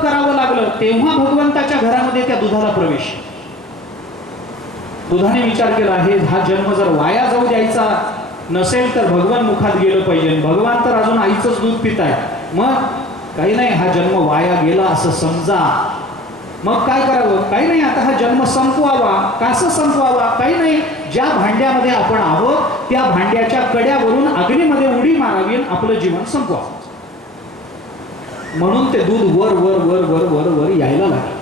तप करावं लागलं तेव्हा भगवंताच्या घरामध्ये त्या दुधाला प्रवेश. दुधाने विचार केला, हे हा जन्म जर वाया जाऊ द्यायचा नसेल तर भगवान मुखात गेलं पाहिजे. भगवान तर अजून आईचंच दूध पिताय, मग काही नाही, हा जन्म वाया गेला असं समजा. मग काय करावं? काही नाही, आता हा जन्म संपवावा. कसं संपवावा? काही नाही, ज्या भांड्यामध्ये आपण आहोत त्या भांड्याच्या कड्यावरून अग्नीमध्ये उडी मारावी, आपलं जीवन संपवावं. म्हणून ते दूध वर वर वर वर वर वर यायला लागलं.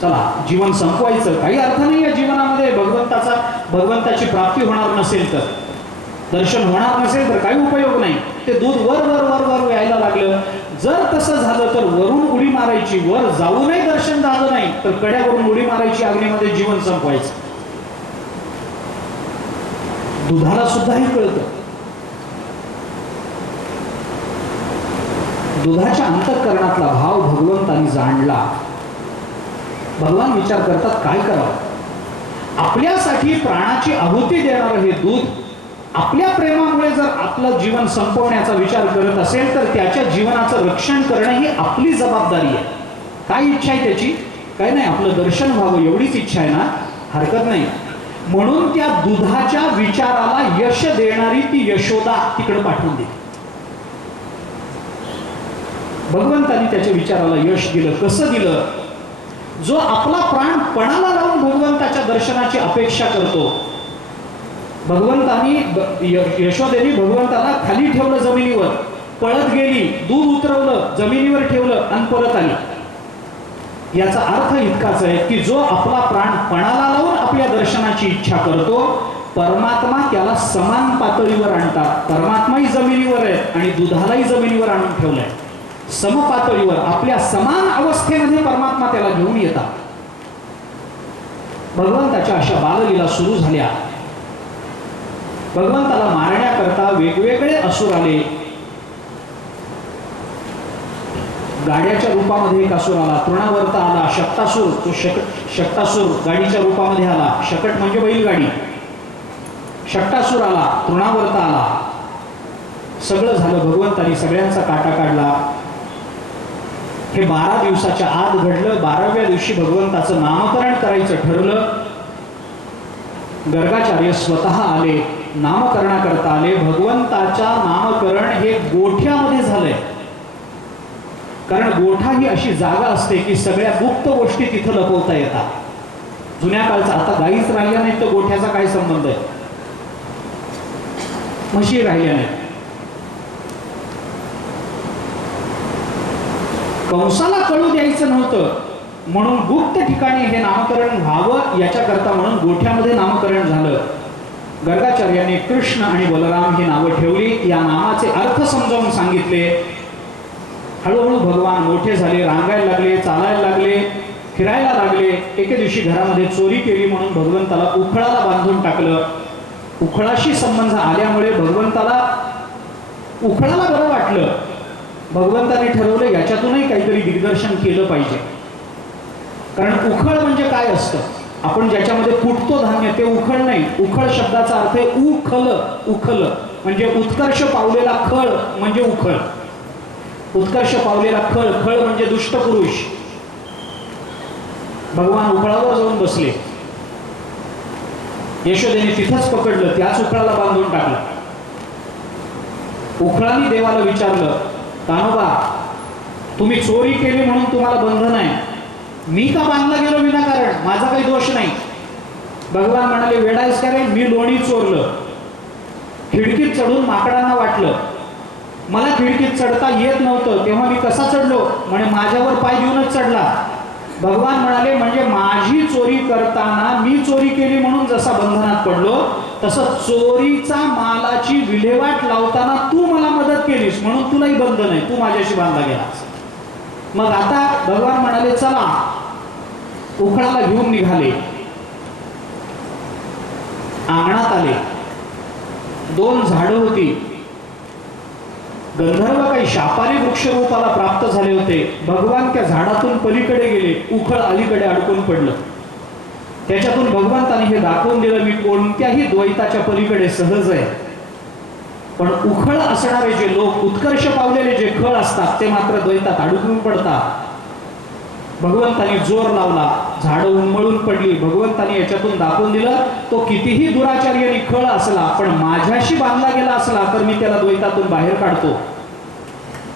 चला, जीवन संपवायचं, काही अर्थ नाही या जीवनामध्ये. भगवंताची प्राप्ती होणार नसेल तर, दर्शन होणार नसेल तर काही उपयोग नाही. ते दूध वर वर वर वर यायला लागलं. जर तसं झालं तर वरून उडी मारायची, वर जाऊनही दर्शन झालं नाही तर कड्यावरून उडी मारायची, अग्नीमध्ये जीवन संपवायचं. दुधाला सुद्धाही कळतं. दुधाच्या अंतःकरणातला भाव भगवंतानी जाणला. भगवान विचार करतात काय करावं. आपल्यासाठी प्राणाची आहुती देणारं हे दूध आपल्या प्रेमामुळे जर आपलं जीवन संपवण्याचा विचार करत असेल तर त्याच्या जीवनाचं रक्षण करणं ही आपली जबाबदारी आहे. काय इच्छा आहे त्याची? काय नाही, आपलं दर्शन व्हावं एवढीच इच्छा आहे ना, हरकत नाही. म्हणून त्या दुधाच्या विचाराला यश देणारी ती यशोदा तिकडे पाठवून दिली. भगवंतानी त्याच्या विचाराला यश दिलं. कसं दिलं? जो आपला प्राण पणाला लावून भगवंताच्या दर्शनाची अपेक्षा करतो, भगवंतानी यशोदेनी भगवंताला खाली ठेवलं, जमिनीवर पळत गेली, दूध उतरवलं, जमिनीवर ठेवलं आणि परत आली. याचा अर्थ इतकाच आहे की जो आपला प्राण पणाला लावून आपल्या दर्शनाची इच्छा करतो, परमात्मा त्याला समान पातळीवर आणतात. परमात्माही जमिनीवर आहे आणि दुधालाही जमिनीवर आणून ठेवलंय. समपातळीवर आपल्या समान अवस्थेमध्ये परमात्मा त्याला घेऊन येतात. भगवंताच्या अशा बाललीला सुरू झाल्या. भगवंताला मारण्याकरता वेगवेगळे असुर आले. गाड्याच्या रूपामध्ये एक असुर आला, तृणावर्त आला, शक्तासूर, तो शक्तासूर गाडीच्या रूपामध्ये आला. शकट म्हणजे बैलगाडी. शक्तासूर आला, तृणावर्त आला. सगळं झालं. भगवंतानी सगळ्यांचा काटा काढला. हे 12 दिवसाच्या आत घडलं. 12व्या दिवशी भगवंताचं नामकरण करायचं ठरलं. गर्गाचार्य स्वतः आले, नामकरणाकरता आले. भगवंताच्या नामकरण हे गोठ्यामध्ये झालंय. कारण गोठा ही अशी जागा असते की सगळ्या गुप्त गोष्टी तिथं लपवता येतात. जुन्या काळचा, आता गाईच राहिल्या नाहीत तर गोठ्याचा काय संबंध आहे? म्हशी राहिल्या नाहीत. कंसाला कळू द्यायचं नव्हतं म्हणून गुप्त ठिकाणी हे नामकरण व्हावं याच्याकरता म्हणून गोठ्यामध्ये नामकरण झालं. गर्गाचार्याने कृष्ण आणि बलराम ही नावं ठेवली. या नामाचे अर्थ समजावून सांगितले. हळूहळू भगवान मोठे झाले, रांगायला लागले, चालायला लागले, फिरायला लागले. एके दिवशी घरामध्ये चोरी केली म्हणून भगवंताला उखळाला बांधून टाकलं. उखळाशी संबंध आल्यामुळे भगवंताला उखळाला बरं वाटलं. भगवंताने ठरवलं याच्यातूनही काहीतरी दिग्दर्शन केलं पाहिजे. कारण उखळ म्हणजे काय असतं? आपण ज्याच्यामध्ये फुटतो धान्य ते उखळ नाही. उखळ शब्दाचा अर्थ आहे उखल. उखल म्हणजे उत्कर्ष पावलेला खळ म्हणजे उखळ. उत्कर्ष पावलेला खळ, खळ म्हणजे दुष्ट पुरुष. भगवान उखळावर जाऊन बसले. यशोदेने तिथंच पकडलं, त्याच उखळाला बांधून टाकलं. उखळाने देवाला विचारलं, कान्होबा तुम्ही चोरी केली म्हणून तुम्हाला बंधन आहे, मी का बांधला गेलो विनाकारण? माझा काही दोष नाही. भगवान म्हणाले, वेडायस का रे? मी लोणी चोरलं, खिडकीत चढून माकडांना वाटलं. मला खिडकीत चढता येत नव्हतं, तेव्हा मी कसा चढलो? म्हणे माझ्यावर पाय देऊनच चढला. भगवान म्हणाले, म्हणजे माझी चोरी करताना मी चोरी केली म्हणून जसा बंधनात पडलो, तसं चोरीचा मालाची विल्हेवाट लावताना तू मला मदत केलीस म्हणून तुलाही बंधन आहे, तू माझ्याशी बांधला गेलास. मग आता भगवान म्हणाले, चला. उखळाला घेऊन निघाले. अंगणात आले. 2 झाडं होती. गंधर्व काही शापारी वृक्ष रूपाला प्राप्त झाले होते. भगवान त्या झाडातून पलीकडे गेले. उखळ अलीकडे अडकून पडलं. त्याच्यातून भगवंताने हे दाखवून दिलं, मी कोणत्याही द्वैताच्या पलीकडे सहज आहे. पण उखळ असणारे जे लोक, उत्कर्ष पावलेले जे खळ असतात ते मात्र द्वैतात अडकून पडतात. भगवंतानी जोर लावला, झाडं उन्मळून पडली. भगवंतानी याच्यातून दाखवून दिलं, तो कितीही दुराचार्य निखळ असला पण माझ्याशी बांधला गेला असला तर मी त्याला द्वैतातून बाहेर काढतो.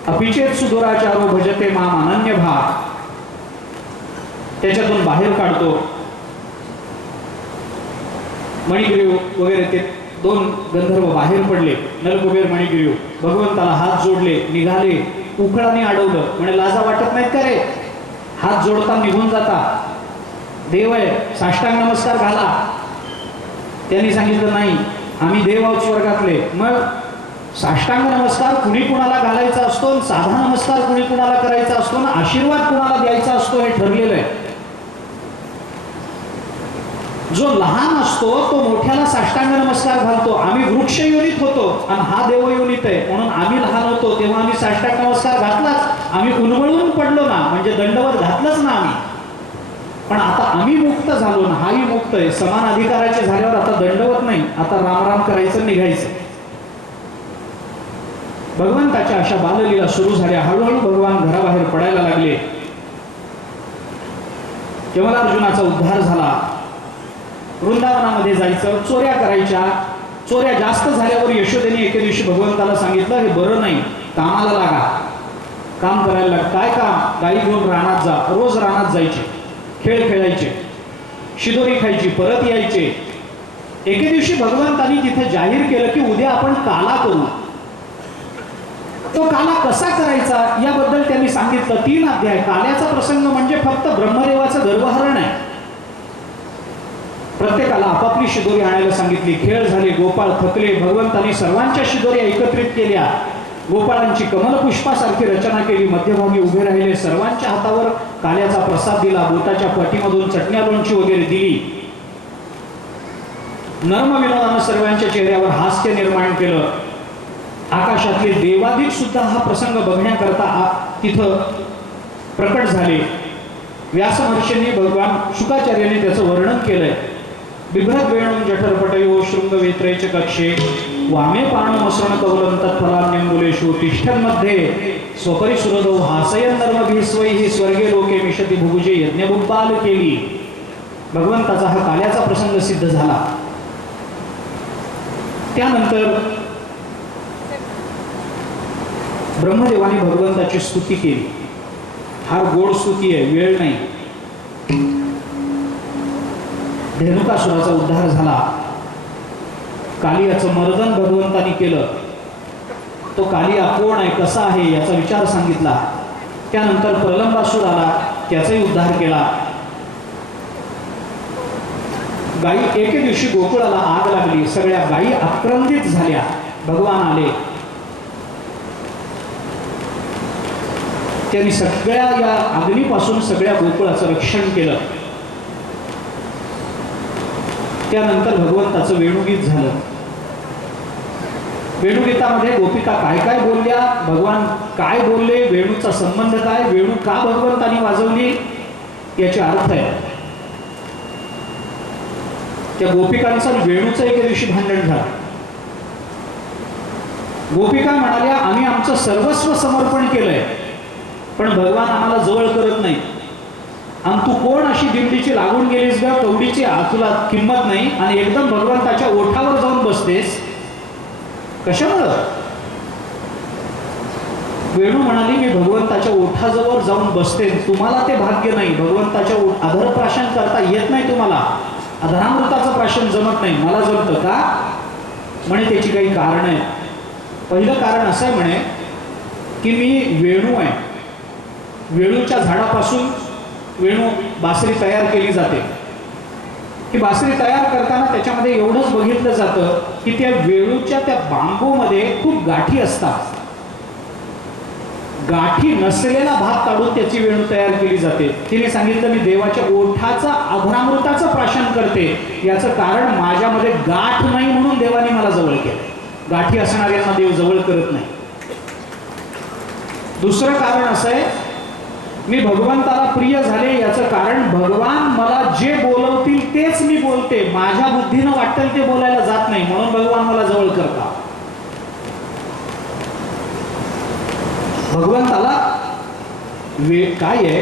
अपिचेत सुदुराचारो भजते माम अनन्य भाव, त्याच्यातून बाहेर काढतो. मणिग्रीव वगैरे ते दोन गंधर्व बाहेर पडले. नलकुबेर मणिग्रीव भगवंताला हात जोडले, निघाले. उखळाने अडवलं, म्हणे लाजा वाटत नाहीत का रे? हात जोडता निघून जाता, देव आहे, साष्टांग नमस्कार घाला. त्यांनी सांगितलं नाही, आम्ही देव आहोत स्वर्गातले. मग साष्टांग नमस्कार कुणी कुणाला घालायचा असतो, साधा नमस्कार कुणी कुणाला करायचा असतो, ना आशीर्वाद कुणाला द्यायचा असतो हे ठरलेलं आहे. जो लहान असतो तो मोठ्याला साष्टांग नमस्कार घालतो. आम्ही वृक्ष योनीत होतो आणि हा देव योनीत आहे, म्हणून आम्ही लहान होतो तेव्हा आम्ही साष्टांग नमस्कार घातलाच. आम्ही उन्मळून पडलो ना, म्हणजे दंडवत घातलंच ना आम्ही. पण आता आम्ही मुक्त झालो ना, हाही मुक्त आहे. समान अधिकाराचे झाल्यावर आता दंडवत नाही, आता रामराम करायचं, निघायचं. भगवंताच्या अशा बाललीला सुरू झाल्या. हळूहळू भगवान घराबाहेर पडायला लागले. यमलार्जुनाचा उद्धार झाला. वृंदावनामध्ये जायचं, चोऱ्या करायच्या. चोऱ्या जास्त झाल्यावर यशोदेने एके दिवशी भगवंताला सांगितलं, हे बरं नाही, कामाला लागा, काम करायला लाग. काय काम? गाई घेऊन रानात जा. रोज रानात जायचे, खेळ खेळायचे, शिदोरी खायची, परत यायचे. एके दिवशी भगवंतानी तिथे जाहीर केलं की उद्या आपण काला करू. तो काला कसा करायचा याबद्दल त्यांनी सांगितलं. 3 अध्याय. काल्याचा प्रसंग म्हणजे फक्त ब्रह्मदेवाचं गर्भहरण आहे. प्रत्येकाला आपापली शिदोरी आणायला सांगितली. खेळ झाले, गोपाळ थकले. भगवंतांनी सर्वांच्या शिदोऱ्या एकत्रित केल्या. गोपाळांची कमलपुष्पासारखी रचना केली. मध्यभागी उभे राहिले. सर्वांच्या हातावर काल्याचा प्रसाद दिला. बोटाच्या पाठीमधून चटण्या लोणची वगैरे दिली. नर्म विनोदानं सर्वांच्या चेहऱ्यावर हास्य निर्माण केलं. आकाशातले देवादिक सुद्धा हा प्रसंग बघण्याकरता तिथं प्रकट झाले. व्यास महर्षींनी भगवान शुकाचार्यांनी त्याचं वर्णन केलंय. बिभ्रत वेणूं जठरपटयो शृंगवेत्रैच कक्षे वामे पाणमसृण कवलं तत्फलान्यंबुलेषु तिष्ठन्मध्ये स्वपरिसुरदौ हासयन् नर्मभिः स्वैः स्वर्गे लोके मिषति भुभुजे यज्ञबुब्बाल केली. भगवंताचा हा काल्याचा प्रसंग सिद्ध झाला. त्यानंतर ब्रह्मदेवाने भगवंताची स्तुती केली. फार गोड स्तुती आहे, वेळ नाही. धेनुकासुराचा उद्धार झाला. कालियाचं मर्दन भगवंतानी केलं. तो कालिया कोण आहे, कसा आहे याचा विचार सांगितला. त्यानंतर प्रलंबासुर आला, त्याचाही उद्धार केला. गायी एके दिवशी गोकुळाला आग लागली. सगळ्या गायी आक्रंदित झाल्या. भगवान आले. त्यांनी सगळ्या या अग्नीपासून सगळ्या गोकुळाचं रक्षण केलं. त्यानंतर भगवंताचं वेणुगीत झालं. वेणुगीतामध्ये गोपिका काय काय बोलल्या, भगवान काय बोलले, वेणूचा संबंध काय, वेणू का भगवंतानी वाजवली याचे अर्थ आहे. त्या गोपिकांचं वेणूचं एके दिवशी भांडण झालं. गोपिका म्हणाल्या, आम्ही आमचं सर्वस्व समर्पण केलंय पण भगवान आम्हाला जवळ करत नाही. आणि तू कोण अशी दिंडीची लागून गेलीस ग, कवडीची तुला किंमत नाही आणि एकदम भगवंताच्या ओठावर जाऊन बसतेस, कशामुळं? वेणू म्हणाली, मी भगवंताच्या ओठाजवळ जाऊन बसते, तुम्हाला ते भाग्य नाही. भगवंताच्या अधरप्राशन करता येत नाही तुम्हाला, अधरामृताचं प्राशन जमत नाही, मला जमतं का? म्हणे त्याची काही कारण आहे. पहिलं कारण असं आहे म्हणे की मी वेणू आहे. वेणूच्या झाडापासून वेणू बासरी तयार केली जाते. ही बासरी तयार करताना त्याच्यामध्ये एवढंच बघितलं जातं की त्या वेणूच्या त्या बांबूमध्ये खूप गाठी असतात. गाठी नसलेला भाग काढून त्याची वेणू तयार केली जाते. तिने सांगितलं, मी देवाच्या ओठाचा अधरामृताचं प्राशन करते, याचं कारण माझ्यामध्ये गाठ नाही म्हणून देवाने मला जवळ केलं. गाठी असणाऱ्यांना देव जवळ करत नाही. दुसरं कारण असं आहे, मी भगवंताला प्रिय झाले याचं कारण भगवान मला जे बोलवतील तेच मी बोलते, माझ्या बुद्धीनं वाटेल ते बोलायला जात नाही, म्हणून भगवान मला जवळ करतात. भगवंताला काय आहे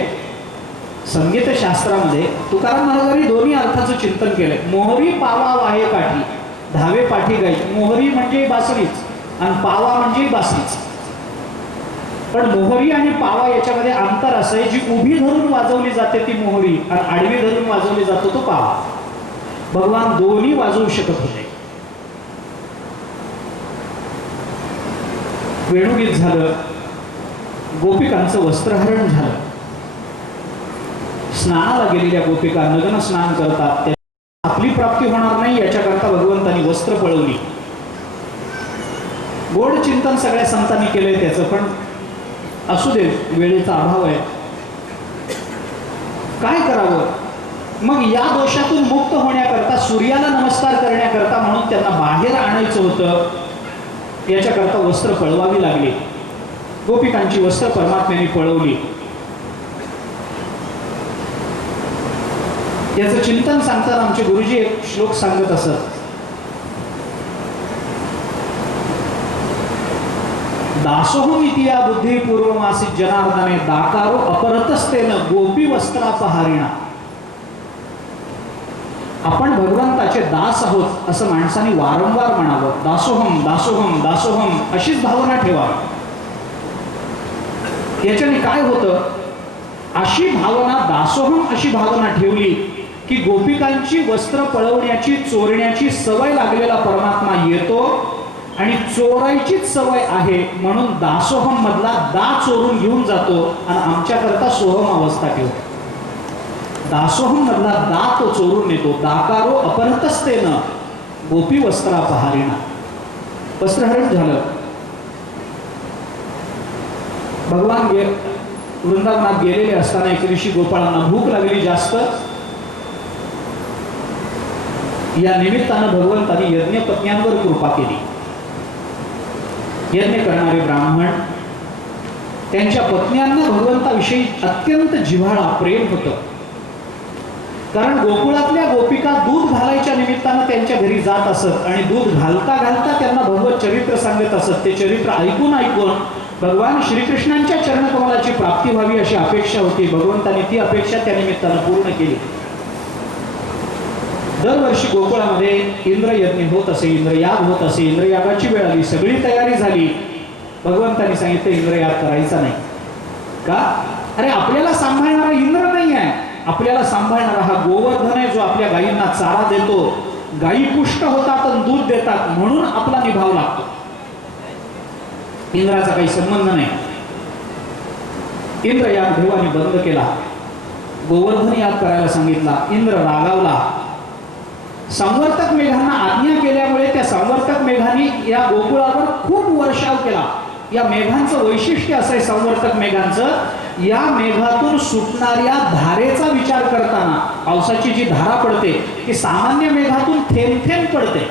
संगीतशास्त्रामध्ये तुकाराम महाराजांनी दोन्ही अर्थाचं चिंतन केलंय. मोहरी पावा वाहे काठी, धावे पाठी गाई. मोहरी म्हणजे बासरीच आणि पावा म्हणजे बासरीच. पण मोहरी आणि पावा याच्यामध्ये अंतर असं आहे, जी उभी धरून वाजवली जाते ती मोहरी आणि आडवी धरून वाजवली जातो तो पावा. भगवान दोन्ही वाजवू शकत होते. वेणुगीत झालं, गोपिकांचं वस्त्रहरण झालं. स्नानाला गेलेल्या गोपिका नग्न स्नान करतात, आपली प्राप्ती होणार नाही याच्याकरता भगवंतांनी वस्त्र पळवली. गोड चिंतन सगळ्या संतांनी केलंय त्याचं, पण असू दे, वेळेचा अभाव आहे, काय करावं. मग या दोषातून मुक्त होण्याकरता, सूर्याला नमस्कार करण्याकरता म्हणून त्यांना बाहेर आणायचं होतं, याच्याकरता वस्त्र पळवावी लागली. गोपिकांची वस्त्र परमात्म्याने पळवली. याचं चिंतन सांगताना आमचे गुरुजी एक श्लोक सांगत असत. दासोहम इतिया बुद्धी पूर्वमासी जनार्दने दाकारो अपरतस्तेन गोपी वस्त्रापहारिणा. आपण भगवंताचे दास आहोत असं माणसाने वारंवार म्हणावं. दासोहम दासोहम दासोहम अशीच भावना ठेवावी. याच्याने काय होतं, अशी भावना, दासोहम अशी भावना ठेवली की गोपिकांची वस्त्र पळवण्याची, चोरण्याची सवय लागलेला परमात्मा येतो आणि चोरायचीच सवय आहे म्हणून दासोहम मधला दा चोरून घेऊन जातो आणि आमच्याकरता सोहम अवस्था ठेवतो. दासोहम मधला दा तो चोरून नेतो. दाकारो अपहृतस्तेन गोपी वस्त्रापहारिणा. वस्त्रहरण झालं. भगवान वृंदावनात गेलेले असताना एक दिवशी गोपाळांना भूक लागली जास्त. या निमित्तानं भगवंतांनी यज्ञपत्न्यांवर कृपा केली. यज्ञ करणारे ब्राह्मण, त्यांच्या पत्न्यांना भगवंताविषयी अत्यंत जिव्हाळा, प्रेम होतं. कारण गोकुळातल्या गोपिका दूध घालायच्या निमित्तानं त्यांच्या घरी जात असत आणि दूध घालता घालता त्यांना भगवत चरित्र सांगत असत. ते चरित्र ऐकून ऐकून भगवान श्रीकृष्णांच्या चरणकमलाची प्राप्ती व्हावी अशी अपेक्षा होती. भगवंतांनी ती अपेक्षा त्या निमित्तानं पूर्ण केली. दरवर्षी गोकुळामध्ये इंद्रयज्ञ होत असे, इंद्रयाग होत असे. इंद्रयागाची वेळ आली, सगळी तयारी झाली. भगवंतांनी सांगितलं इंद्रयाग करायचा नाही. का? अरे आपल्याला सांभाळणारा इंद्र नाही आहे, आपल्याला सांभाळणारा हा गोवर्धन आहे, जो आपल्या गायींना चारा देतो. गायी पुष्ट होतात आणि दूध देतात म्हणून आपला निभाव लागतो. इंद्राचा काही संबंध नाही. इंद्रयाग देवाने बंद केला. गोवर्धन याग करायला सांगितला. इंद्र रागावला. संवर्तक मेघांना आज्ञा केल्यामुळे त्या संवर्तक मेघांनी या गोकुळावर खूप वर्षाव केला. या मेघांचं वैशिष्ट्य असं आहे, संवर्तक मेघांचं, या मेघातून सुटणाऱ्या धारेचा विचार करताना, पावसाची जी धारा पडते ती सामान्य मेघातून थेंब थेंब पडते,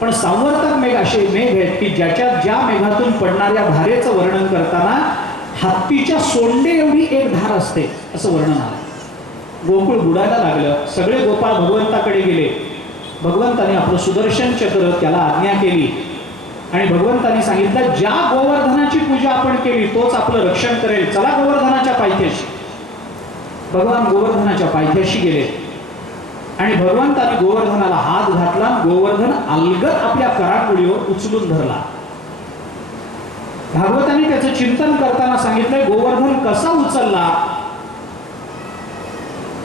पण संवर्तक मेघ असे मेघ आहेत की ज्या मेघातून पडणाऱ्या धारेचं वर्णन करताना हत्तीच्या सोंडे एवढी एक धार असते असं वर्णन आलं. गोकुळ बुडायला लागलं. सगळे गोपाळ भगवंताकडे गेले. भगवंताने आपलं सुदर्शन चक्र त्याला आज्ञा केली आणि भगवंताने सांगितलं, ज्या गोवर्धनाची पूजा आपण केली तोच आपलं रक्षण करेल, चला गोवर्धनाच्या पायथ्याशी. भगवान गोवर्धनाच्या पायथ्याशी गेले आणि भगवंताने गोवर्धनाला हात घातला. गोवर्धन अलगद आपल्या करांगुळीवर उचलून धरला. भागवताने त्याचं चिंतन करताना सांगितलंय, गोवर्धन कसा उचलला.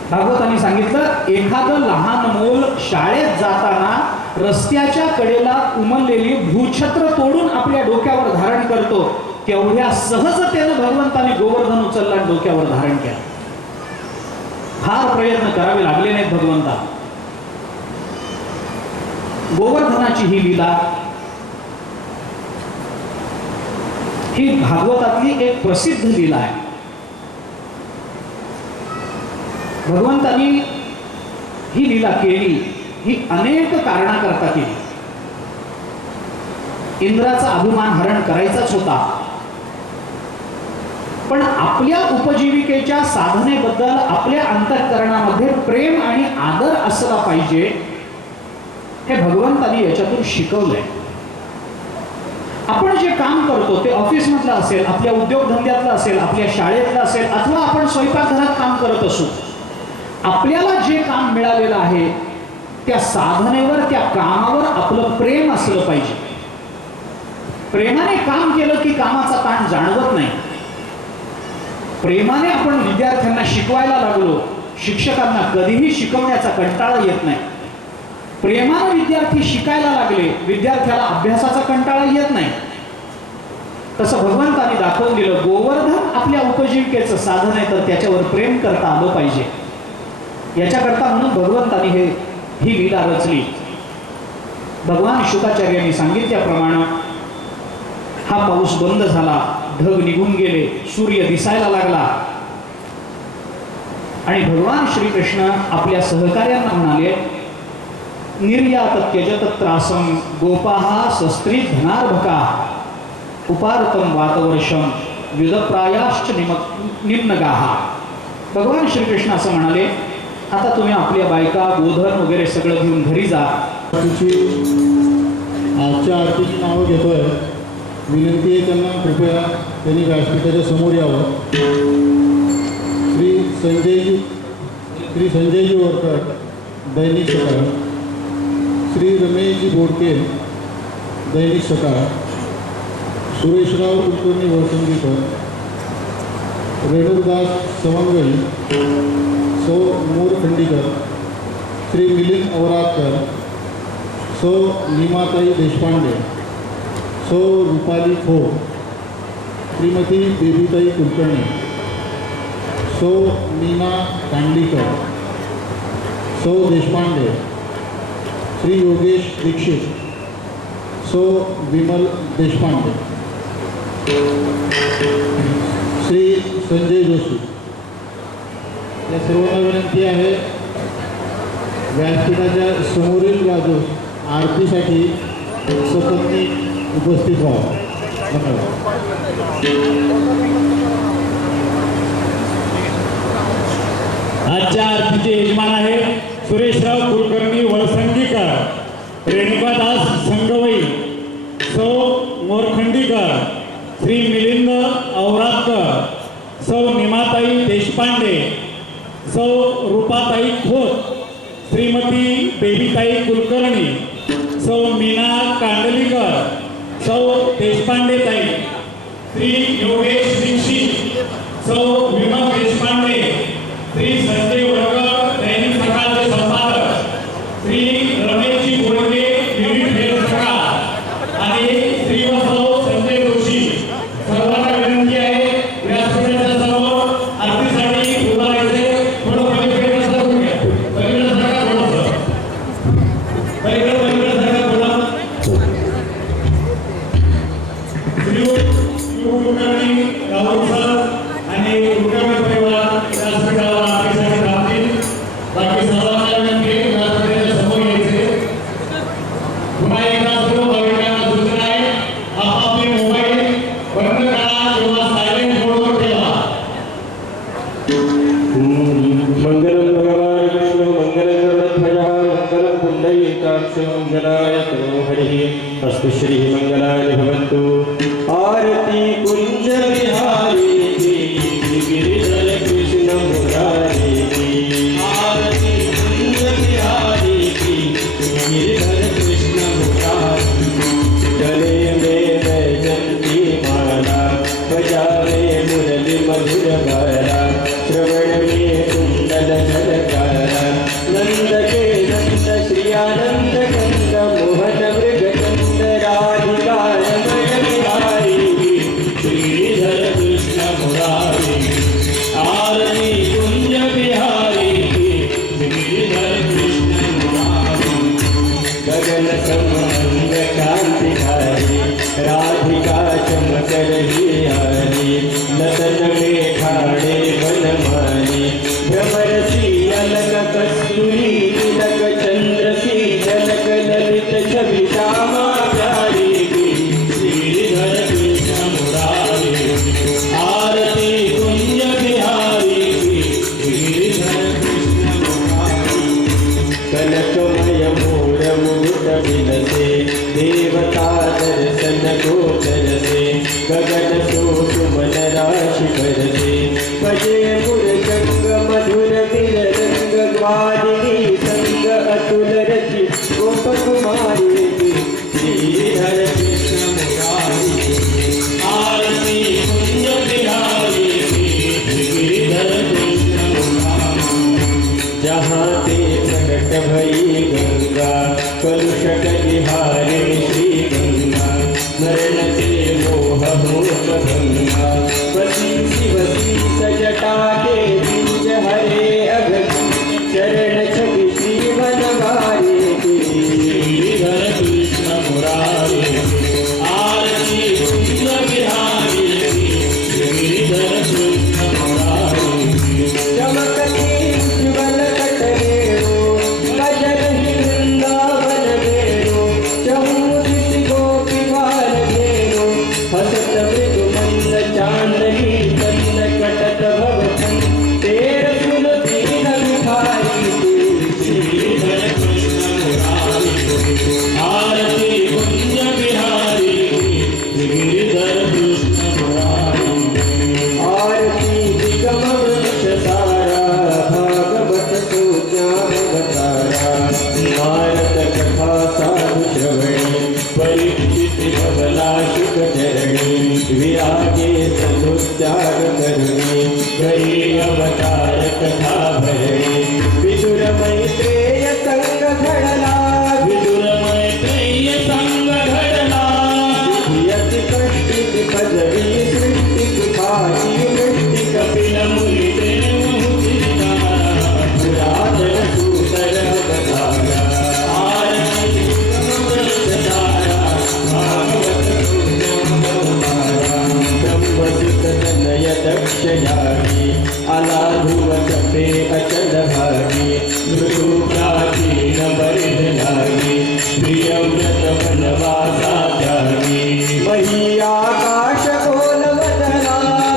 भागवतांनी सांगितलं, एखादं लहान मूल शाळेत जाताना रस्त्याच्या कडेला उमललेली भूछत्र तोडून आपल्या डोक्यावर धारण करतो, तेवढ्या सहजतेनं भगवंताने गोवर्धन उचलला आणि डोक्यावर धारण केलं. फार प्रयत्न करावे लागले नाहीत भगवंता. गोवर्धनाची ही लीला, ही भागवतातली एक प्रसिद्ध लीला आहे. भगवंतानी ही लीला केली, ही अनेक कारणाकरता केली. इंद्राचा अभिमान हरण करायचाच होता, पण आपल्या उपजीविकेच्या साधनेबद्दल आपल्या अंतःकरणामध्ये प्रेम आणि आदर असला पाहिजे, हे भगवंतानी याच्यातून शिकवलंय. आपण जे काम करतो ते ऑफिसमधलं असेल, आपल्या उद्योगधंद्यातलं असेल, आपल्या शाळेतलं असेल, अथवा आपण स्वयंपाकघरात काम करत असू, आपल्याला जे काम मिळालेलं आहे त्या साधनेवर, त्या कामावर आपलं प्रेम असलं पाहिजे. प्रेमाने काम केलं की कामाचा ताण जाणवत नाही. प्रेमाने आपण विद्यार्थ्यांना शिकवायला लागलो, शिक्षकांना कधीही शिकवण्याचा कंटाळा येत नाही. प्रेमाने विद्यार्थी शिकायला लागले, विद्यार्थ्याला अभ्यासाचा कंटाळा येत नाही. तसं भगवंताने दाखवून दिलं, गोवर्धन आपल्या उपजीविकेचं साधन आहे, तर त्याच्यावर प्रेम करता आलं पाहिजे. याच्याकरता म्हणून भगवंताने ही लीला रचली. भगवान शुकाचार्यांनी सांगितल्याप्रमाणे हा पाऊस बंद झाला, ढग निघून गेले, सूर्य दिसायला लागला आणि भगवान श्रीकृष्ण आपल्या सहकार्यांना म्हणाले, निर्यात त्यजत त्रासम गोपाहा शस्त्री धनार्भका उपारतम वातवर्षम युद्धप्रायाश्च निम्नगाहा. भगवान श्रीकृष्ण असं म्हणाले, आता तुम्ही आपल्या बायका, गोधन वगैरे सगळं घेऊन घरी जा. आजच्या आरतीची नावं घेतोय. विनंती आहे त्यांना कृपया त्यांनी व्यासपीठाच्या समोर यावं. श्री संजयजी वरकर, दैनिक सकाळ. श्री रमेशजी बोडके, दैनिक सकाळ. सुरेशराव कुलकर्णी वसंगीकर, रेणुदास सवंगई, सौ मोरखंडीकर, श्री मिलिंद औरादकर, सौ नीमाताई देशपांडे, सौ रुपाली खोर, श्रीमती बेबीताई कुलकर्णी, सौ मीना कांडलीकर, सौ देशपांडे, श्री योगेश दीक्षित, सौ विमल देशपांडे, श्री संजय जोशी. या सर्वांना विनंती आहे व्यासपीठाच्या समोरील बाजूस आरतीसाठी सपत्नी उपस्थित व्हावं. धन्यवाद. आजच्या आरतीचे यजमान आहे सुरेशराव कुलकर्णी वळसंगीकर, रेणुकादास संगवई, सौ मोरखंडीकर, श्री मिलिंद औरादकर, सौ निमाताई देशपांडे, सौ रूपाताई खोत, श्रीमती बेबीताई कुलकर्णी, सौ मीना कांडलीकर, सौ देशपांडेताई, श्री योगेश दीक्षित, सौ विमल देशपांडे, श्री संजय वरकर, दैनिक सकाळचे संपादक, श्री रमेशजी बोडके, विविध फेर सकाळ आणि श्री व सौ संजय जोशी. सर्वांना विनंती आहे व्यासपीठाच्या समोर आरतीसाठी उभा राहायचे. थोडं पलीकडे सरकून घ्या, पलीकडे सरका थोडंसं, पलीकडे सरका थोडं. श्री कुलकर्णी राहुल सर आणि कुलकर्णी परिवार व्यासपीठावर आरतीसाठी थांबतील. बाकी सर्वांना विनंती आहे व्यासपीठाच्या समोर यायचे. पुन्हा एकदा सर्व भाविकांना सूचना आहे, आपापले मोबाईल बंद करा किंवा सायलेंट मोडवर ठेवा. मंगलम भगवान विष्णु मंगलम गरुडध्वजः मंगलम पुंडरीकाक्ष मंगलाय तनो हरिः अस्तु श्री मंगलाय भवन्तु. आरती कुंज विहारी की गिरिधर कृष्ण मुरारी की. आरती कुंज विहारी की गिरिधर कृष्ण मुरारी. गले में वैजंती माला बजावे मुरली मधुर बाला. श्रवण में कुंडल झलकारा. नंद के नंद श्री आनंद कंद मोहन मृगचंद राधिका रमण बिहारी. श्रीधर कृष्ण मुरारी. आरती कुंज बिहारी श्रीधर कृष्ण मुरारी. गगन समंग कांतिधारी राधिका चमक रही हरी. नतन में ठाणे टाके बीज हरे अगति चरण छवि श्री बनवारी की श्रीधर कृष्ण मुरारी आरती कुंज बिहारी श्रीधर कृष्ण मुरारी चमकती उज्ज्वल कटरेणु गजर ही वृंदावन वेणु चहुदिश गोपी बाल धेनु हसत मृदु मंद चांदनी चंद कटत भवतन तेर सुन दीन भिखारी श्रीधर कृष्ण मुरारी आरती कुंज बिहारी श्रीधर कृष्ण मुरारी आरती निगम वृक्ष सारा भागवत सूज्ञावतारा नारद कथा साधु श्रवणी परीक्षित भवला शुक चरणी विरागे सदुत्याग करुणी गरी अवतार कथा भरणी विदुर मैत्रेय संग घडला विदुर मैत्रेय संग घडला यति कष्टि पदवी सृष्टि सुखाची वृष्टि कपिल मुनि देव पुरातन सूतर अवतारा आरती तारा भागवत ब्रह्मसुत तनय दक्ष यागी अलाधुवत पे अचल भागी मृदु प्राचीन बरिध लागी प्रियव्रत वनवासा त्यागी मही आकाश बोलवदना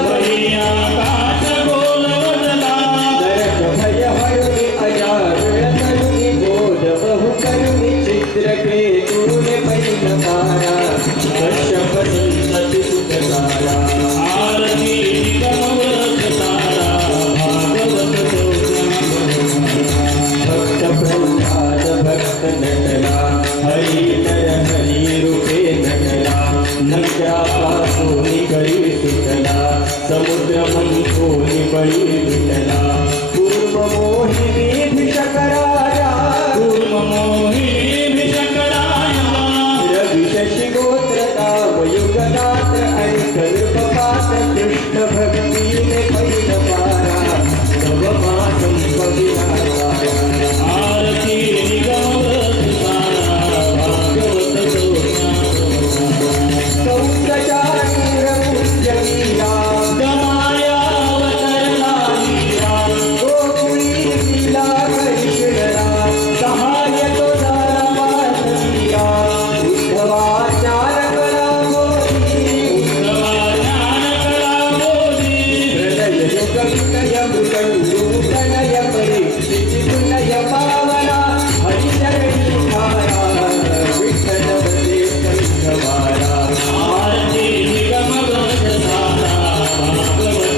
वही आकाश बोलवदला नरक भय हरुनि अजारुण करुनि बोध बहु करुनि चित्र के तूने पैन पारा कश्यप संतति सुखसारा आरती निगम व्रत तारा भागवत भक्त प्रह्लाद भक्त नटला हरि नर हरि रूपे नटला नक्या पासोनि करी सुतला समुद्र मंथोनि बळी विटला पूर्व मोहिनी भिषकराया कूर्म मोहिनी भिषकराया रवि शशि गोत्रता वयुगनाथ आणि कल्पपात कृष्ण भक्तीने पैन पारा तव मासं पवित्राया आरती निगम व्रत तारा भागवत कौसचारीरमुद्यमीया गमाया अवतरला लीला गोकुळी लीला करीणा सहाय्य तो झाला पार्वतीया उद्धवा ज्ञान कळा मोदी उद्धवा ज्ञान कळा मोदी प्रलय युग विनय मृगंडू तनय परीक्षिति पुनय पावना हरिचरणी धारा विठ्ठल वदे कंठमारा आरती निगम व्रत तारा भागवत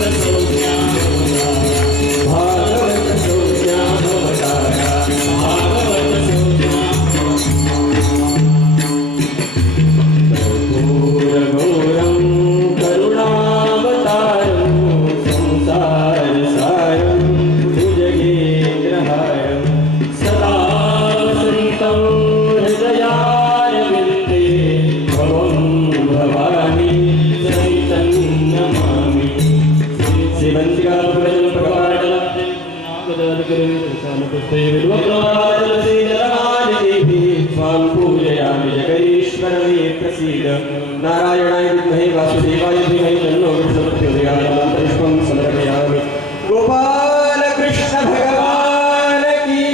भागवत सौज्ञावतारा भागवत घोरघोरं करुणावतारं संसारसारं भुजगेन्द्रहारं सदा वसन्तं हृदयारविन्दे भवं भवानी सहितं नमामि सेवन्तिका स्वां पूजयामि जगदीश्वरमे प्रसीद नारायणाय विद्महे वासुदेवाय धीमहि तन्नो विष्णुप्रचोदयात् पुष्पं समर्पयामि गोपाल कृष्ण भगवान की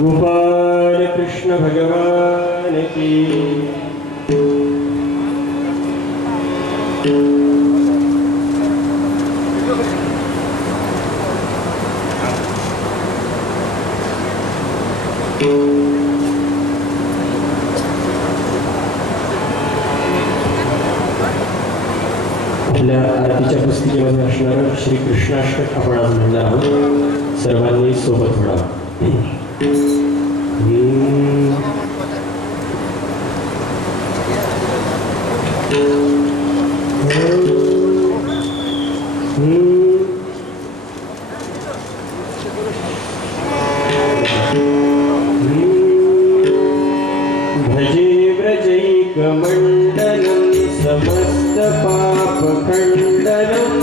गोपाल कृष्ण भगवान की आपल्या आरतीच्या पुस्तिकेमध्ये असणारं श्री कृष्णाष्टक आपण आज म्हणणार आहोत. सर्वांनी सोबत म्हणा. भावखण्डनं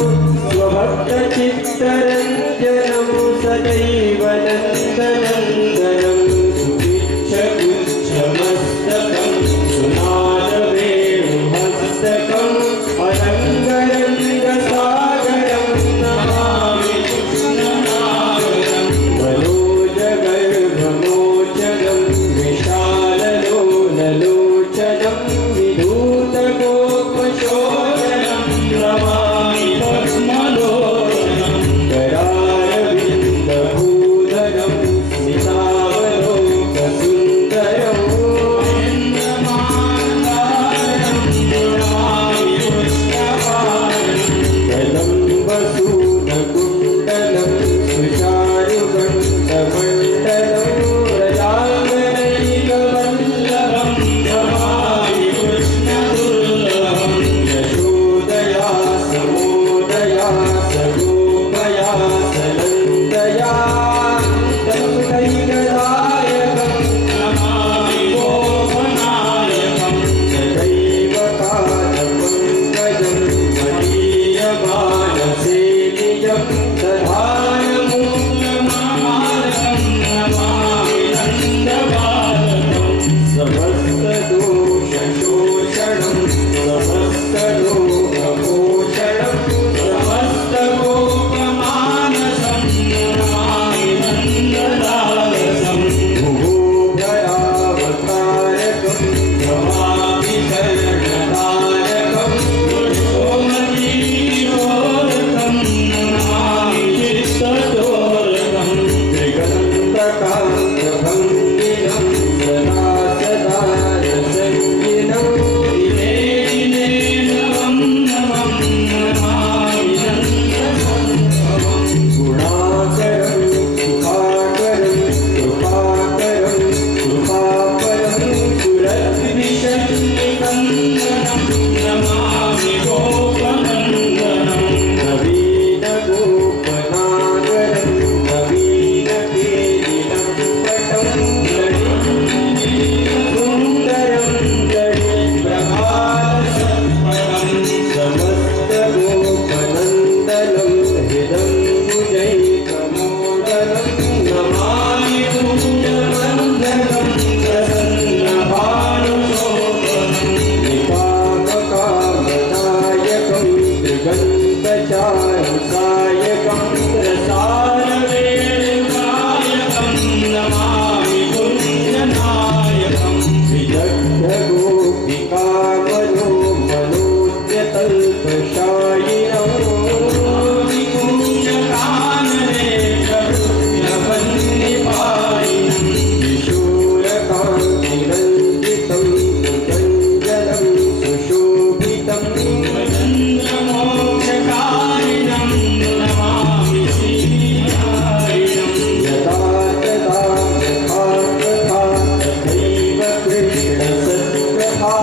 स्वभक्तचित्तरञ्जनं सदैव नन्दनन्दनं सुविच्छपुच्छमस्तकं सुनादवेणुहस्तकम् अनङ्गरङ्गसागरं नमामि कृष्णनागरं मनोजगर्भमोचनं विशाललोललोचनं विधूतगोपशोचनं नमामि पद्मलोचनं करारविन्दभूधरं स्मितावलोकसुन्दरं नमामि पुष्पवाणं कदम्बसूनकुण्डलं सुचारुगण्डमण्डलं व्रजाङ्गनैकवल्लभं नमामि कृष्णदुर्लभं यशोदया समोदया सगोपया सनन्दया तत्कैकदायकं नमामि गोपनायकं सदैव कालपङ्कजं महीयमानसेविजं दधानमुग्नमालकं नमामि नन्दबालकं समस्तदोषशोषणं समस्तलोकपोषणं समस्तगोपमानसं नमामि नन्दलालसं भुवोभरावतारकं नमामि कर्णधारकं यशोमतीशोरकं नमामि चित्तचोरकं त्रिगन्तकान्तभङ्गिनं सदा सदा रसज्ञिनं दिने दिने नवं नवं नमामि नन्दसम्भवं गुणाकरं सुखाकरं कृपाकरं कृपापरं सुरद्विषन्निकन्दनं नमामि गोपनन्दनं नवीनगोपनागरं नवीनकेलिनं पटं सुन्दरं ललितप्रभासत्परं समस्तगोपनन्दनं हृदम्बुजैकमोदनं नमामि पूजमण्डलं प्रसन्नभानुशोभनं निपापकामदायकं त्रिगन्तचारुसायकं रसायवेणुनायकं नमामि पुण्यनायकं विदग्धगोपिकामनो मनोज्ञतल्पशायिनो विपूजकानने प्रभुत्ववन्निपायिनं किशोरकान्तिरञ्जितं सुगञ्जनं सुशोभितं वदन्द्रमोक्षकारिणं नमामि श्रीहरिं यदा तदा यथा तथा तथैव कृष्णसत्कथा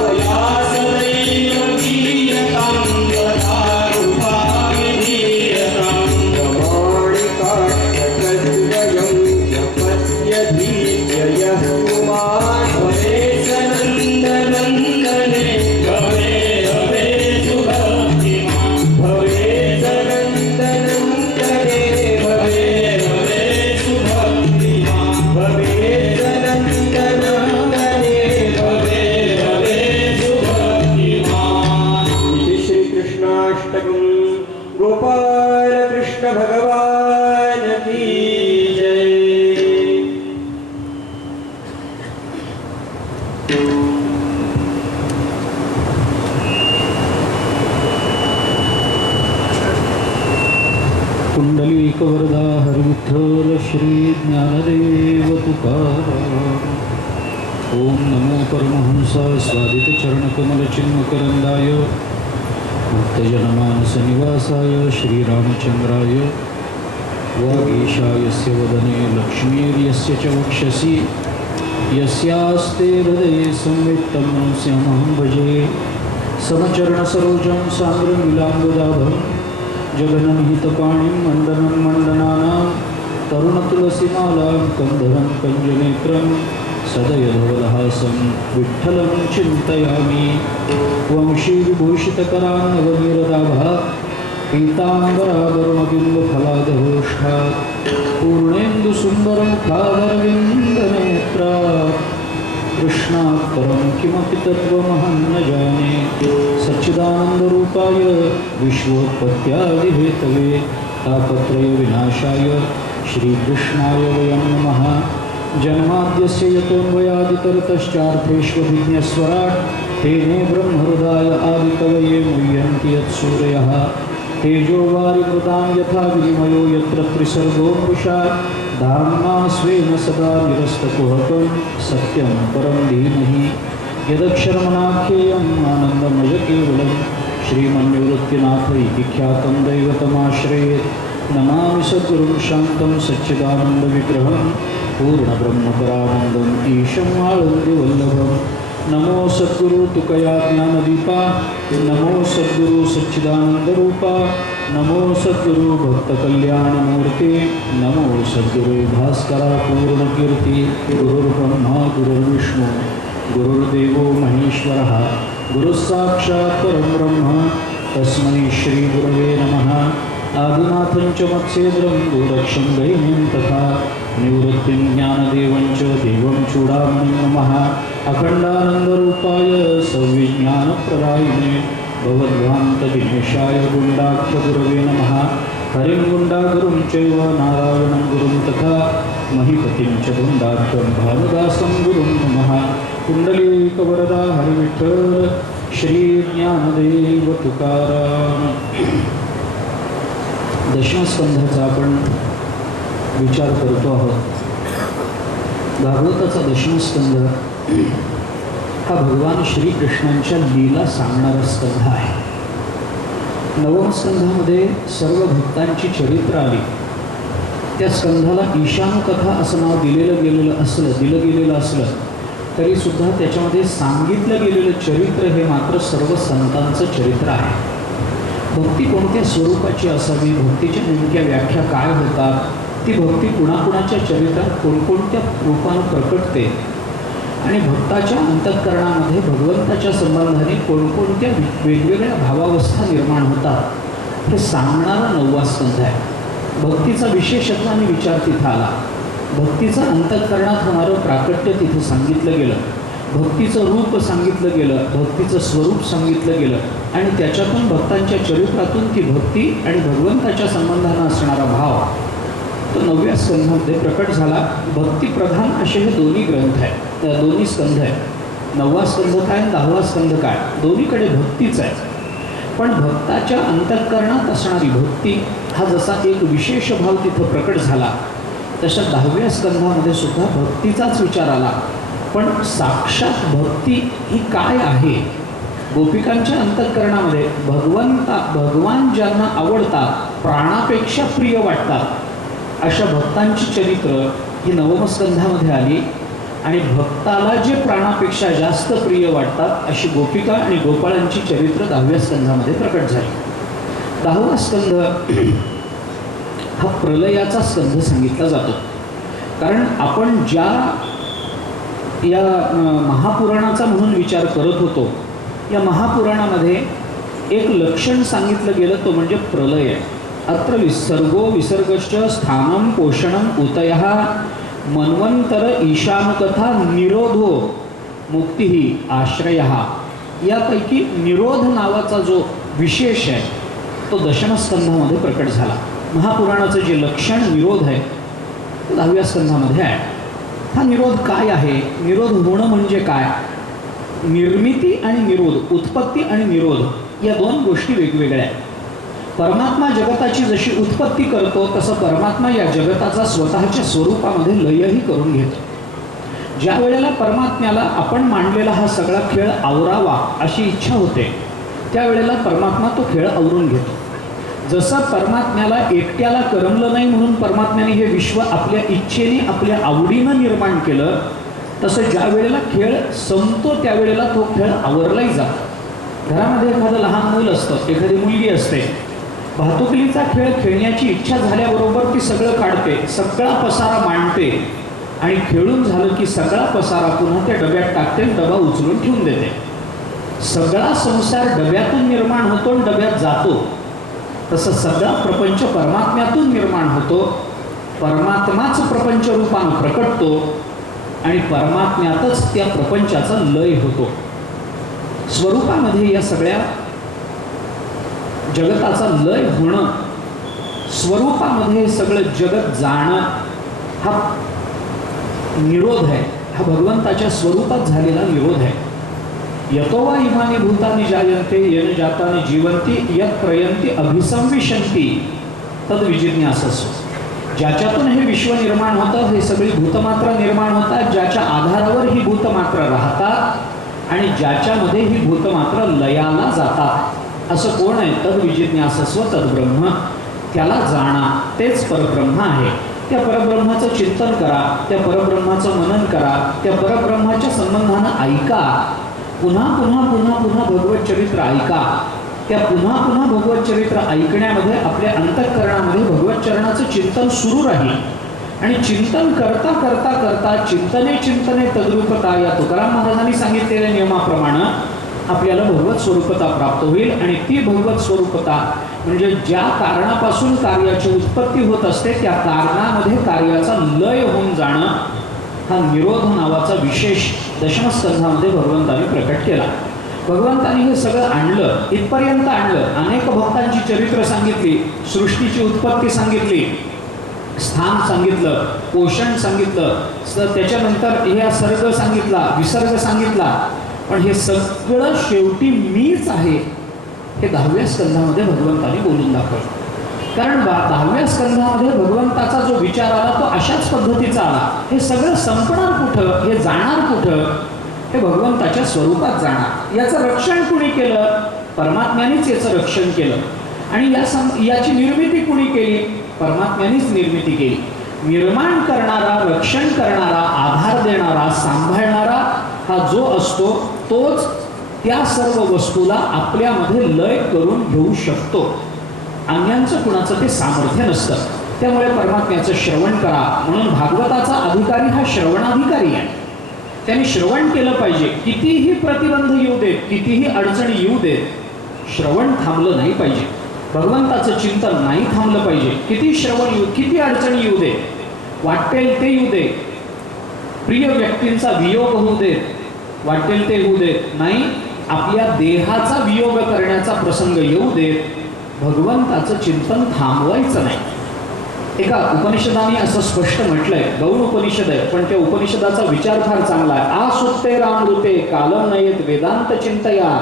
मया सदैव गीयतां तथा रूपाभिधीयतां प्रमाणिकाष्टकद्वयं जपत्यधीत्य यः पुमान् भवे सनन्दनन्दने भवे भवे सुभक्तिमान् भवे सनन्दनन्दने भवे भवे सुभक्तिमान् भवे सनन्दनन्दने भवे भवे सुभक्तिमान् इति श्रीकृष्णाष्टकं गोपालकृष्ण भगवान् की जय। कुंडलीकवरदा हरिविठ्ठल श्री ज्ञानदेव तुकाराम. ओम नमो परमहंसा स्वादित चरणकमलचिन्मकरंदाय भक्तजनमानसनिवासाय श्रीरामचंद्राय वागीशायस्य वदने लक्ष्मीर्यस्य च वक्षसि यस्यास्ते हृदये संवित्तं नृसिंहं भजे. समचरणसरोजं सान्द्रनीलाम्बुदाभं जगन्निहितपाणिं मण्डनं मण्डनानां तरुणतुलसीमालां कन्धरं कञ्जनेत्रं सदयधवलहासं विठ्ठलं चिन्तयामि वंशीविभूषितकरान्नवनीरदाभा पीताम्बरावरुणबिम्बफलादहोष्ठा पूर्णेन्दुसुन्दरमुखादरविन्दनेत्रा कृष्णात्तरं किमपि तत्त्वमहं न जाने सच्चिदानन्दरूपाय विश्वोत्पत्त्यादिहेतवे तापत्रयविनाशाय श्रीकृष्णाय वयं नमः। जन्माद्यस्य यतोऽन्वयादितरतश्चार्थेष्वभिज्ञस्वराट् तेने ब्रह्महृदाय आदिकवये मुह्यन्ति यत्सूरयः तेजो वारिमृतां यथा विनिमयो यत्र त्रिसर्गो मृषा धाम्ना स्वेन सदा निरस्तकुहकं सत्यं परं धीमहि यदक्षरमनाख्येयम् आनन्दमयकेवलं श्रीमन्निवृत्तिनाथ इति ख्यातं दैवतमाश्रयेत्। नमामि सद्गुरुं शान्तं सच्चिदानन्दविग्रहं पूर्णब्रह्मपरानन्दम् ईशं आळन्दिवल्लभम्। नमो सद्गुरु तुकया ज्ञानदीपा नमो सद्गुरु सच्चिदानंदरूपा नमो सद्गुरु भक्तकल्याणमूर्ती नमो सद्गुरु भास्करा पूर्णकीर्ती गुरुर्ब्रह्मा गुरुर्विष्णू गुरुर्देवो महेश्वरः गुरुस्साक्षात् परब्रह्म तस्मै श्रीगुरवे नमः। आदिनाथं च मत्स्येन्द्रं गोरक्षं गैनीं तथा निवृत्तिं ज्ञानदेवं च देवं चूडामणिं नमः। अखंडानंदरूपाय सविज्ञानप्रदायिने भगवद्भान्तदिनेशाय गुण्डाक्षगुरवे नमः। हरिं गुण्डागुरुं चैव नारायणं गुरुं तथा महीपतिं च गुण्डाख्यं भानुदासं गुरुं नमः। कुण्डलीकवरदा हरिविठ्ठल श्री ज्ञानदेव तुकाराम। दशमस्कंधाचा आपण विचार करतो आहोत। भागवताचा दशमस्कंध हा भगवान श्रीकृष्णांच्या लीला सांगणारा स्कंध आहे। नवम स्कंधामध्ये सर्व भक्तांची चरित्र आली। त्या स्कंधाला ईशानकथा असं नाव दिलं गेलेलं असलं तरी सुद्धा त्याच्यामध्ये सांगितलं गेलेलं चरित्र हे मात्र सर्व संतांचं चरित्र आहे। भक्ती कोणत्या स्वरूपाची असावी, भक्तीच्या नेमक्या व्याख्या काय होतात, ती भक्ती कुणाकुणाच्या चरित्रात कोणकोणत्या रूपानं प्रकटते आणि भक्ताच्या अंतःकरणामध्ये भगवंताच्या संबंधाने कोणकोणत्या वेगवेगळ्या भावावस्था निर्माण होतात हे सांगणारा नववा स्कंध आहे। भक्तीचा विशेषत्वाने विचार तिथं आला, भक्तीचं अंतःकरणात होणारं प्राकट्य तिथं सांगितलं गेलं, भक्तीचं रूप सांगितलं गेलं, भक्तीचं स्वरूप सांगितलं गेलं आणि त्याच्यातून भक्तांच्या चरित्रातून ती भक्ती आणि भगवंताच्या संबंधानं असणारा भाव तो नवव्या स्कंधामध्ये प्रकट झाला। भक्तिप्रधान असे हे दोन्ही ग्रंथ आहेत, दोन्ही स्कंध आहेत। नववा स्कंध काय, 10वा स्कंध काय, दोन्हीकडे भक्तीच आहे। पण भक्ताच्या अंतःकरणात असणारी भक्ती हा जसा एक विशेष भाव तिथं प्रकट झाला तशा 10व्या स्कंधामध्ये सुद्धा भक्तीचाच विचार आला। पण साक्षात भक्ती ही काय आहे, गोपिकांच्या अंतःकरणामध्ये भगवान ज्यांना आवडतात, प्राणापेक्षा प्रिय वाटतात अशा भक्तांची चरित्र ही नवम स्कंधामध्ये आली आणि भक्ताला जे प्राणापेक्षा जास्त प्रिय वाटतात अशी गोपिका आणि गोपाळांची चरित्र 10व्या स्कंधामध्ये प्रकट झाली। 10वा स्कंध हा प्रलयाचा स्कंध सांगितला जातो। कारण आपण ज्या या महापुराणाचा म्हणून विचार करत होतो, या महापुराणामध्ये एक लक्षण सांगितलं गेलं तो म्हणजे प्रलय आहे। अत्र विसर्गो विसर्गश्च स्थानं पोषणं उतयः मन्वंतर ईशानकथा निरोधो मुक्तिः आश्रयः। यापैकी निरोध नावाचा जो विशेष आहे तो दशमस्कंधामध्ये प्रकट झाला। महापुराणाचं जे लक्षण निरोध आहे तो 10व्या स्कंधामध्ये आहे। हा निरोध काय आहे, निरोध होणं म्हणजे काय, निर्मिती आणि निरोध, उत्पत्ती आणि निरोध या दोन गोष्टी वेगवेगळ्या आहेत। परमात्मा जगताची जशी उत्पत्ती करतो तसं परमात्मा या जगताचा स्वतःच्या स्वरूपामध्ये लयही करून घेतो। ज्या वेळेला परमात्म्याला आपण मांडलेला हा सगळा खेळ आवरावा अशी इच्छा होते त्यावेळेला परमात्मा तो खेळ आवरून घेतो। जसं परमात्म्याला एकट्याला करमलं नाही म्हणून परमात्म्याने हे विश्व आपल्या इच्छेने आपल्या आवडीनं निर्माण केलं, तसं ज्या वेळेला खेळ संपतो त्यावेळेला तो खेळ आवरलाही जातो। घरामध्ये एखादं लहान मूल असतं, एखादी मुलगी असते, भातुकलीचा खेळ खेळण्याची इच्छा झाल्याबरोबर ती सगळं काढते, सगळा पसारा मांडते आणि खेळून झालं की सगळा पसारा पुन्हा त्या डब्यात टाकते, डबा उचलून ठेवून देते. सगळा संसार डब्यातून निर्माण होतो आणि डब्यात जातो. तसं सगळा प्रपंच परमात्म्यातून निर्माण होतो, परमात्माच प्रपंच रूपानं प्रकटतो आणि परमात्म्यातच त्या प्रपंचाचा लय होतो. स्वरूपामध्ये या सगळ्या जगताचा लय होणं, स्वरूपामध्ये सगळं जगत जाणं हा निरोध आहे. हा भगवंताच्या स्वरूपात झालेला निरोध आहे. यतो वा इमानी भूतानि जायन्ते येन जातानि जीवन्ति यत् प्रयन्ति अभिसंविशन्ति तद विजिज्ञासस्व. ज्याच्यातून हे विश्व निर्माण होतं, हे सगळी भूतमात्र निर्माण होतात, ज्याच्या आधारावर ही भूतमात्र राहतात आणि ज्याच्यामध्ये ही भूतमात्र लयाला जातात, असं कोण आहे? तद विजिज्ञासस्व तद ब्रह्म. त्याला जाणा, तेच परब्रह्म आहे. त्या परब्रह्माचं चिंतन करा, त्या परब्रह्माचं मनन करा, त्या परब्रह्माच्या संबंधानं ऐका. पुन्हा पुन्हा पुन्हा पुन्हा भगवत चरित्र ऐका. त्या पुन्हा पुन्हा भगवत चरित्र ऐकण्यामध्ये आपल्या अंतःकरणामध्ये भगवत चरणाचं चिंतन सुरू राहील आणि चिंतन करता करता करता चिंतने चिंतने तद्रूपता या तुकाराम महाराजांनी सांगितलेल्या नियमाप्रमाणे आपल्याला भगवत स्वरूपता प्राप्त होईल. आणि ती भगवत स्वरूपता म्हणजे ज्या कारणापासून कार्याची उत्पत्ती होत असते त्या कारणामध्ये कार्याचा लय होऊन जाणं, हा निरोध नावाचा विशेष दशमस्कंधामध्ये भगवंताने प्रकट केला. भगवंताने हे सगळं आणलं, इथपर्यंत आणलं. अनेक भक्तांची चरित्र सांगितली, सृष्टीची उत्पत्ती सांगितली, स्थान सांगितलं, पोषण सांगितलं, त्याच्यानंतर हे सर्ग सांगितला, विसर्ग सांगितला. पण हे सगळं शेवटी मीच आहे हे 10व्या स्कंधामध्ये भगवंताने बोलून दाखवलं. कारण 10व्या स्कंधामध्ये भगवंताचा जो विचार आला तो अशाच पद्धतीचा आला. हे सगळं संपणार कुठं, हे जाणार कुठं? हे भगवंताच्या स्वरूपात जाणार. याचं रक्षण कुणी केलं? परमात्म्यानेच याचं रक्षण केलं. आणि याची निर्मिती कुणी केली? परमात्म्यानेच निर्मिती केली. निर्माण करणारा, रक्षण करणारा, आधार देणारा, सांभाळणारा हा जो असतो तोच त्या सर्व वस्तूला आपल्यामध्ये लय करून घेऊ शकतो. अन्यांचं कुणाचं ते सामर्थ्य नसतं. त्यामुळे परमात्म्याचं श्रवण करा. म्हणून भागवताचा अधिकारी हा श्रवणाधिकारी आहे. त्याने श्रवण केलं पाहिजे. कितीही प्रतिबंध येऊ देत, कितीही अडचणी येऊ देत, श्रवण थांबलं नाही पाहिजे. भगवंताचं चिंतन नाही थांबलं पाहिजे. किती श्रवण येऊ, किती अडचणी येऊ दे, वाटेल ते येऊ दे, प्रिय व्यक्तींचा वियोग होऊ देत, वाटेल ते होऊ देत, नाही आपल्या देहाचा वियोग करण्याचा प्रसंग येऊ देत, भगवंताचं चिंतन थांबवायचं नाही. एका उपनिषदाने असं स्पष्ट म्हटलंय, गौण उपनिषद आहे पण त्या उपनिषदाचा विचार फार चांगला आहे. आ सुप्ते रामृते कालम नयेत वेदांत चिंतया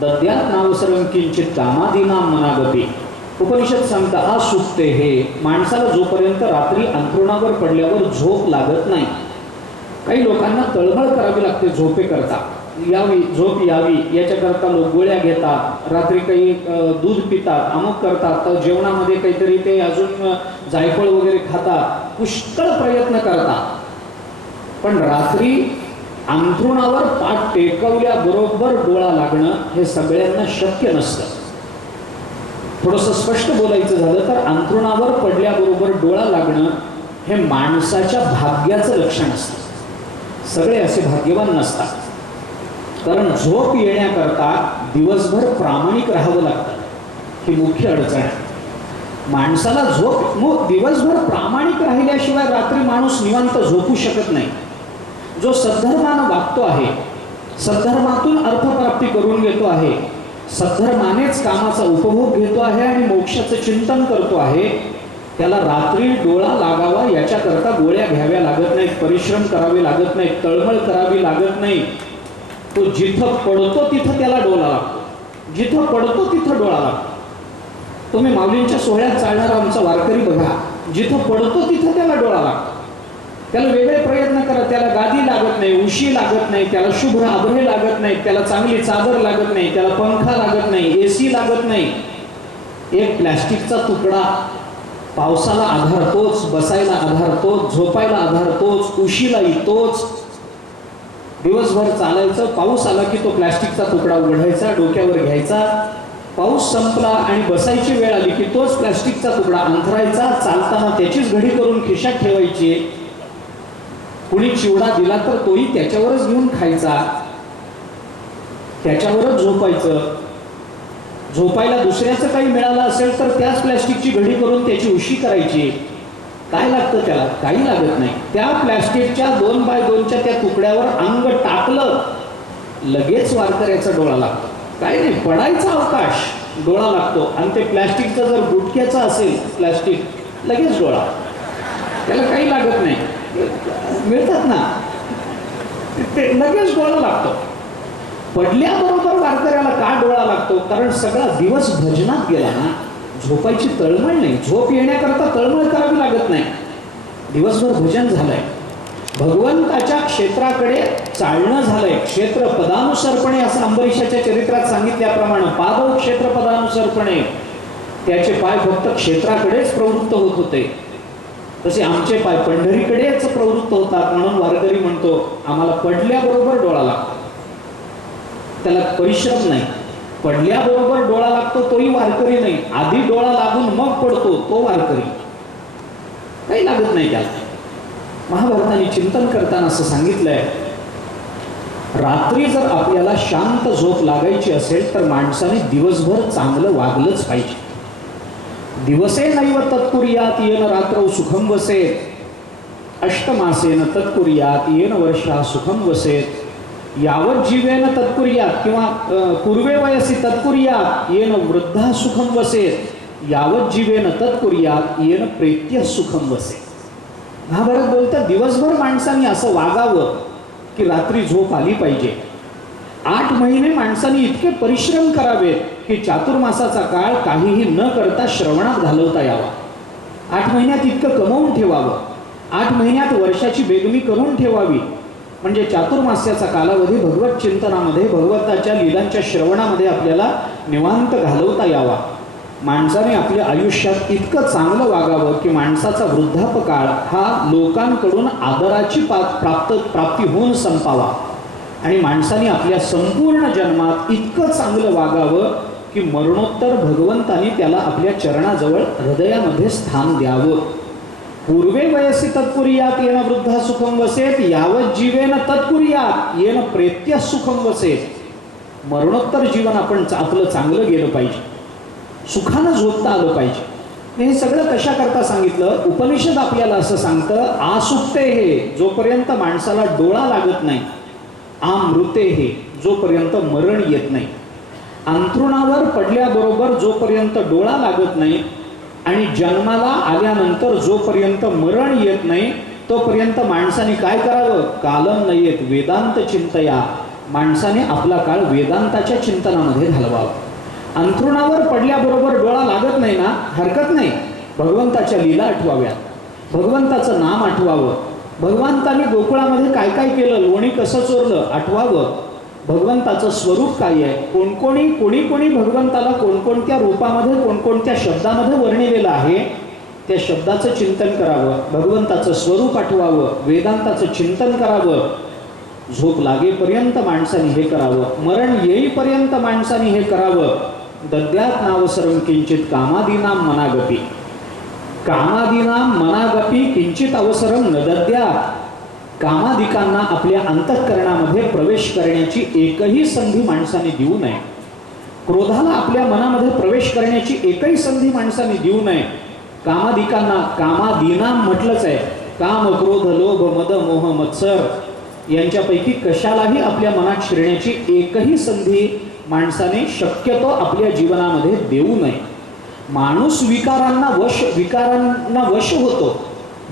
दद्यात नावसरं किंचित कामादीनां मनागती. उपनिषद सांगता आ सुप्ते हे माणसाला जोपर्यंत रात्री अंथरुणावर पडल्यावर झोप लागत नाही. काही लोकांना तळमळ करावी लागते झोपेकरता, यावी झोप यावी याच्याकरता लोक गोळ्या घेतात, रात्री काही दूध पितात, अमुक करतात, तर जेवणामध्ये काहीतरी ते अजून जायफळ वगैरे खातात, पुष्कळ प्रयत्न करतात. पण रात्री अंथरुणावर पाठ टेकवल्याबरोबर डोळा लागणं हे सगळ्यांना शक्य नसतं. थोडंसं स्पष्ट बोलायचं झालं तर अंथरुणावर पडल्याबरोबर डोळा लागणं हे माणसाच्या भाग्याचं लक्षण असतं. सगळे असे भाग्यवान नसतात. कारण झोप येण्याकरता दिवसभर प्रामाणिक राहावं लागतं, ही मुख्य अडचण आहे. माणसाला झोप दिवसभर प्रामाणिक राहिल्याशिवाय रात्री माणूस निवांत झोपू शकत नाही. जो सद्धर्मानं वागतो आहे, सद्धर्मातून अर्थप्राप्ती करून घेतो आहे, सद्धर्मानेच कामाचा उपभोग घेतो आहे आणि मोक्षाचं चिंतन करतो आहे, त्याला रात्री डोळा लागावा याच्याकरता गोळ्या घ्याव्या लागत नाहीत, परिश्रम करावे लागत नाहीत, तळमळ करावी लागत नाही. तो जिथं पडतो तिथं त्याला डोळा लागतो, जिथं पडतो तिथं डोळा लागतो. तुम्ही माऊलींच्या सोहळ्यात चालणारा आमचा वारकरी बघा, जिथं पडतो तिथं त्याला डोळा लागतो. त्याला वेगळे प्रयत्न करा, त्याला गादी लागत नाही, उशी लागत नाही, त्याला शुभ्र आभ्रे लागत नाही, त्याला चांगली चादर लागत नाही, त्याला पंखा लागत नाही, एसी लागत नाही. एक प्लॅस्टिकचा तुकडा पावसाला आधारतोच, बसायला आधारतोच, झोपायला आधारतोच, उशीलाही तोच. दिवसभर चालायचं, पाऊस आला की तो प्लॅस्टिकचा तुकडा उघडायचा, डोक्यावर घ्यायचा, पाऊस संपला आणि बसायची वेळ आली की तोच प्लॅस्टिकचा तुकडा अंथरायचा, चालताना त्याचीच घडी करून खिशात ठेवायची. कुणी चिवडा दिला तर तोही त्याच्यावरच घेऊन खायचा, त्याच्यावरच झोपायचं. झोपायला दुसऱ्याचं काही मिळालं असेल तर त्याच प्लॅस्टिकची घडी करून त्याची उशी करायची. काय लागतं त्याला? काही लागत नाही. त्या प्लॅस्टिकच्या 2x2च्या त्या तुकड्यावर अंग टाकलं लगेच वारकऱ्याचा डोळा लागतो. काही नाही, पडायचा अवकाश, डोळा लागतो. आणि ते प्लॅस्टिकचं जर गुटक्याचं असेल प्लॅस्टिक, लगेच डोळा, त्याला काही लागत नाही. मिळतात ना ते, लगेच डोळा लागतो. पडल्याबरोबर वारकऱ्याला का डोळा लागतो? कारण सगळा दिवस भजनात गेला ना, झोपायची तळमळ नाही. झोप येण्याकरता तळमळ करावी लागत नाही. दिवसभर भजन झालंय, भगवंताच्या क्षेत्राकडे चालणं झालंय. क्षेत्र पदानुसरपणे असं अंबरीशाच्या चरित्रात सांगितल्याप्रमाणे पादव क्षेत्र पदानुसरपणे, त्याचे पाय फक्त क्षेत्राकडेच प्रवृत्त होत होते. तसे आमचे पाय पंढरीकडेच प्रवृत्त होतात. म्हणून वारकरी म्हणतो आम्हाला पडल्याबरोबर डोळा लागतो. त्याला परिश्रम नाही, पडल्याबरोबर डोळा लागतो तोही वारकरी नाही. आधी डोळा लागून मग पडतो तो वारकरी, काही लागत नाही त्याला. महाभारताने चिंतन करताना असं सांगितलंय, रात्री जर आपल्याला शांत झोप लागायची असेल तर माणसाने दिवसभर चांगलं वागलंच पाहिजे. दिवसे नैव तत्कुर्यात येन रात्रौ सुखम वसेत, अष्टमासेन तत्कुर्यात येन वर्षा सुखम वसेत, यावत जीवेन तत्कुर्यात किंवा पूर्वे वयसी तत्कुर्यात येन वृद्धा सुखम वसेत, यावत जीवेन तत्कुर्यात येन प्रेत्य सुखम वसेत. महाभारत बोलतं दिवसभर माणसाने असं वागावं की रात्री झोप आली पाहिजे. 8 महिने माणसाने इतके परिश्रम करावेत की चातुर्मासाचा काळ काहीही न करता श्रवणात घालवता यावा. 8 महिन्यात इतकं कमवून ठेवावं, 8 महिन्यात वर्षाची बेगमी करून ठेवावी, म्हणजे चातुर्मास्याचा कालावधी भगवत चिंतनामध्ये, भगवताच्या लीलांच्या श्रवणामध्ये आपल्याला निवांत घालवता यावा. माणसाने आपल्या आयुष्यात इतकं चांगलं वागावं की माणसाचा वृद्धापकाळ हा लोकांकडून आदराची प्राप्ती होऊन संपावा. आणि माणसाने आपल्या संपूर्ण जन्मात इतकं चांगलं वागावं की मरणोत्तर भगवंतानी त्याला आपल्या चरणाजवळ हृदयामध्ये स्थान द्यावं. पूर्वे वयसी तत्कुर्यात येन वृद्धा सुखम वसेत, यावत जीवेन तत्कुर्यात येन प्रेत्य सुखम वसेत. मरणोत्तर जीवन आपण आपलं चांगलं गेलं पाहिजे, सुखानं झोपता आलं पाहिजे. हे सगळं कशा करता सांगितलं? उपनिषद आपल्याला असं सांगतं, आसुप्ते हे, जोपर्यंत माणसाला डोळा लागत नाही, आमृते हे, जोपर्यंत मरण येत नाही. अंथरुणावर पडल्याबरोबर जोपर्यंत डोळा लागत नाही आणि जन्माला आल्यानंतर जोपर्यंत मरण येत नाही तोपर्यंत माणसाने काय करावं? कालम नयेत वेदांत चिंतया, माणसाने आपला काळ वेदांताच्या चिंतनामध्ये घालवावा. अंथरुणावर पडल्याबरोबर डोळा लागत नाही ना, हरकत नाही, भगवंताच्या लीला आठवाव्यात, भगवंताचं नाम आठवावं, भगवंताने गोकुळामध्ये काय काय केलं, लोणी कसं चोरलं आठवावं, भगवंताचं स्वरूप काय आहे, कोणी भगवंताला कोणकोणत्या रूपामध्ये कोणकोणत्या शब्दामध्ये वर्णिलेलं आहे त्या शब्दाचं चिंतन करावं, भगवंताचं स्वरूप आठवावं, वेदांताचं चिंतन करावं. झोप लागेपर्यंत माणसाने हे करावं, मरण येईपर्यंत माणसाने हे करावं. दद्यात नावसरम किंचित कामादीनाम मनागपी, कामादीनाम मनागपी किंचित अवसरम न दद्यात. कामादिकांना आपल्या अंतःकरणामध्ये प्रवेश करण्याची एकही संधी माणसाने देऊ नये. क्रोधाला आपल्या मनामध्ये प्रवेश करण्याची एकही संधी माणसाने देऊ नये. कामादिकांना, कामादीनाम म्हटलंच आहे, काम क्रोध लोभ मद मोह मत्सर यांच्यापैकी कशालाही आपल्या मनात शिरण्याची एकही संधी माणसाने शक्यतो आपल्या जीवनामध्ये देऊ नये. माणूस विकारांना वश होतो,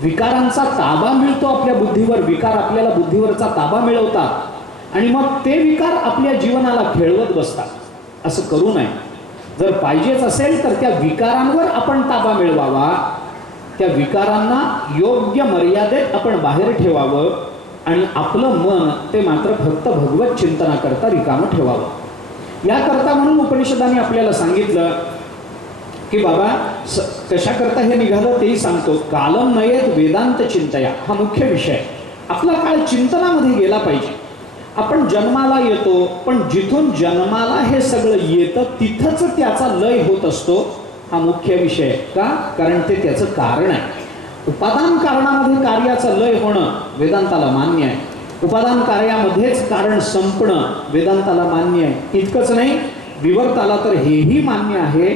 विकारांचा ताबा मिळतो आपल्या बुद्धीवर, विकार आपल्याला बुद्धीवरचा ताबा मिळवतात आणि मग ते विकार आपल्या जीवनाला खेळवत बसतात. असं करू नये. जर पाहिजेच असेल तर त्या विकारांवर आपण ताबा मिळवावा, त्या विकारांना योग्य मर्यादेत आपण बाहेर ठेवावं आणि आपलं मन ते मात्र फक्त भगवत चिंतनाकरता रिकामं ठेवावं. याकरता म्हणून उपनिषदाने आपल्याला सांगितलं की बाबा कशा करता हे निघालं तेही सांगतो. कालम नयेत वेदांत चिंतया, हा मुख्य विषय. आपला काळ चिंतनामध्ये गेला पाहिजे. आपण जन्माला येतो, पण जिथून जन्माला हे सगळं येतं तिथंच त्याचा लय होत असतो, हा मुख्य विषय. का? कारण ते त्याचं कारण आहे. उपादान कारणामध्ये कार्याचं लय होणं वेदांताला मान्य आहे. उपादान कार्यामध्येच कारण संपणं वेदांताला मान्य आहे. इतकंच नाही, विवर्ताला तर हेही मान्य आहे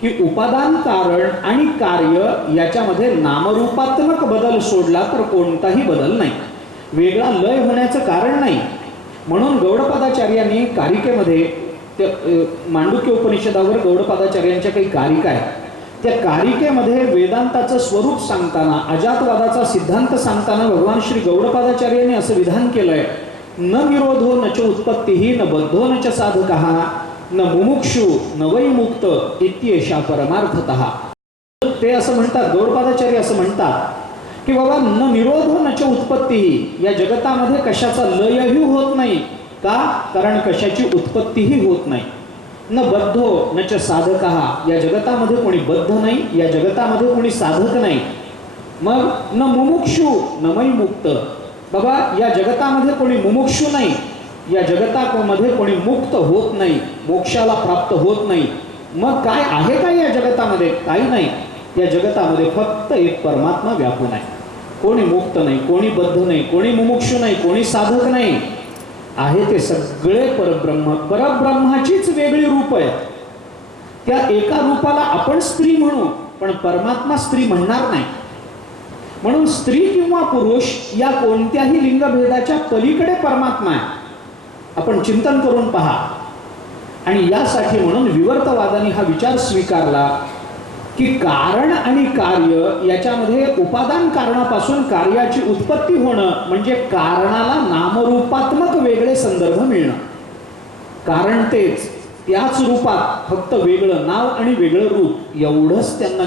की उपादान कारण आणि कार्य याच्यामध्ये नामरूपात्मक बदल सोडला तर कोणताही बदल नाही, वेगळा लय होण्याचं कारण नाही. म्हणून गौडपादाचार्यांनी कारिकेमध्ये मांडुक्य उपनिषदावर गौडपादाचार्यांच्या काही कारिका आहेत. त्या कारिकेमध्ये वेदांताचं स्वरूप सांगताना, अजातवादाचा सिद्धांत सांगताना भगवान श्री गौडपादाचार्यांनी असं विधान केलंय, न विरोधो न च उत्पत्तीही न बद्धो न च साधकः न मुमुक्षु न वै मुक्त इत्येषा परमार्थतः. ते असं म्हणतात, गौडपादाचार्य असं म्हणतात की बाबा न निरोधो न च उत्पत्तीही, या जगतामध्ये कशाचा लयही होत नाही. का? कारण कशाची उत्पत्तीही होत नाही. न बद्धो न च साधकः, या जगतामध्ये कोणी बद्ध नाही, या जगतामध्ये कोणी साधक नाही. मग न मुमुक्षु न वै मुक्त, बाबा या जगतामध्ये कोणी मुमुक्षु नाही, या जगतामध्ये कोणी मुक्त होत नाही, मोक्षाला प्राप्त होत नाही. मग काय आहे काय या जगतामध्ये? काही नाही. या जगतामध्ये फक्त एक परमात्मा व्यापून आहे. कोणी मुक्त नाही, कोणी बद्ध नाही, कोणी मुमुक्षु नाही, कोणी साधक नाही. आहे ते सगळे परब्रह्म. परब्रह्माचीच वेगळी रूप आहेत. त्या एका रूपाला आपण स्त्री म्हणू, पण परमात्मा स्त्री म्हणणार नाही. म्हणून स्त्री किंवा पुरुष या कोणत्याही लिंगभेदाच्या पलीकडे परमात्मा आहे. आपण चिंतन करून पहा. आणि यासाठी म्हणून विवर्तवादाने हा विचार स्वीकारला की कारण आणि कार्य याच्यामध्ये उपादान कारणापासून कार्याची उत्पत्ती होणं म्हणजे कारणाला नामरूपात्मक वेगळे संदर्भ मिळणं. कारण तेच, त्याच रूपात फक्त वेगळं नाव आणि वेगळं रूप एवढंच त्यांना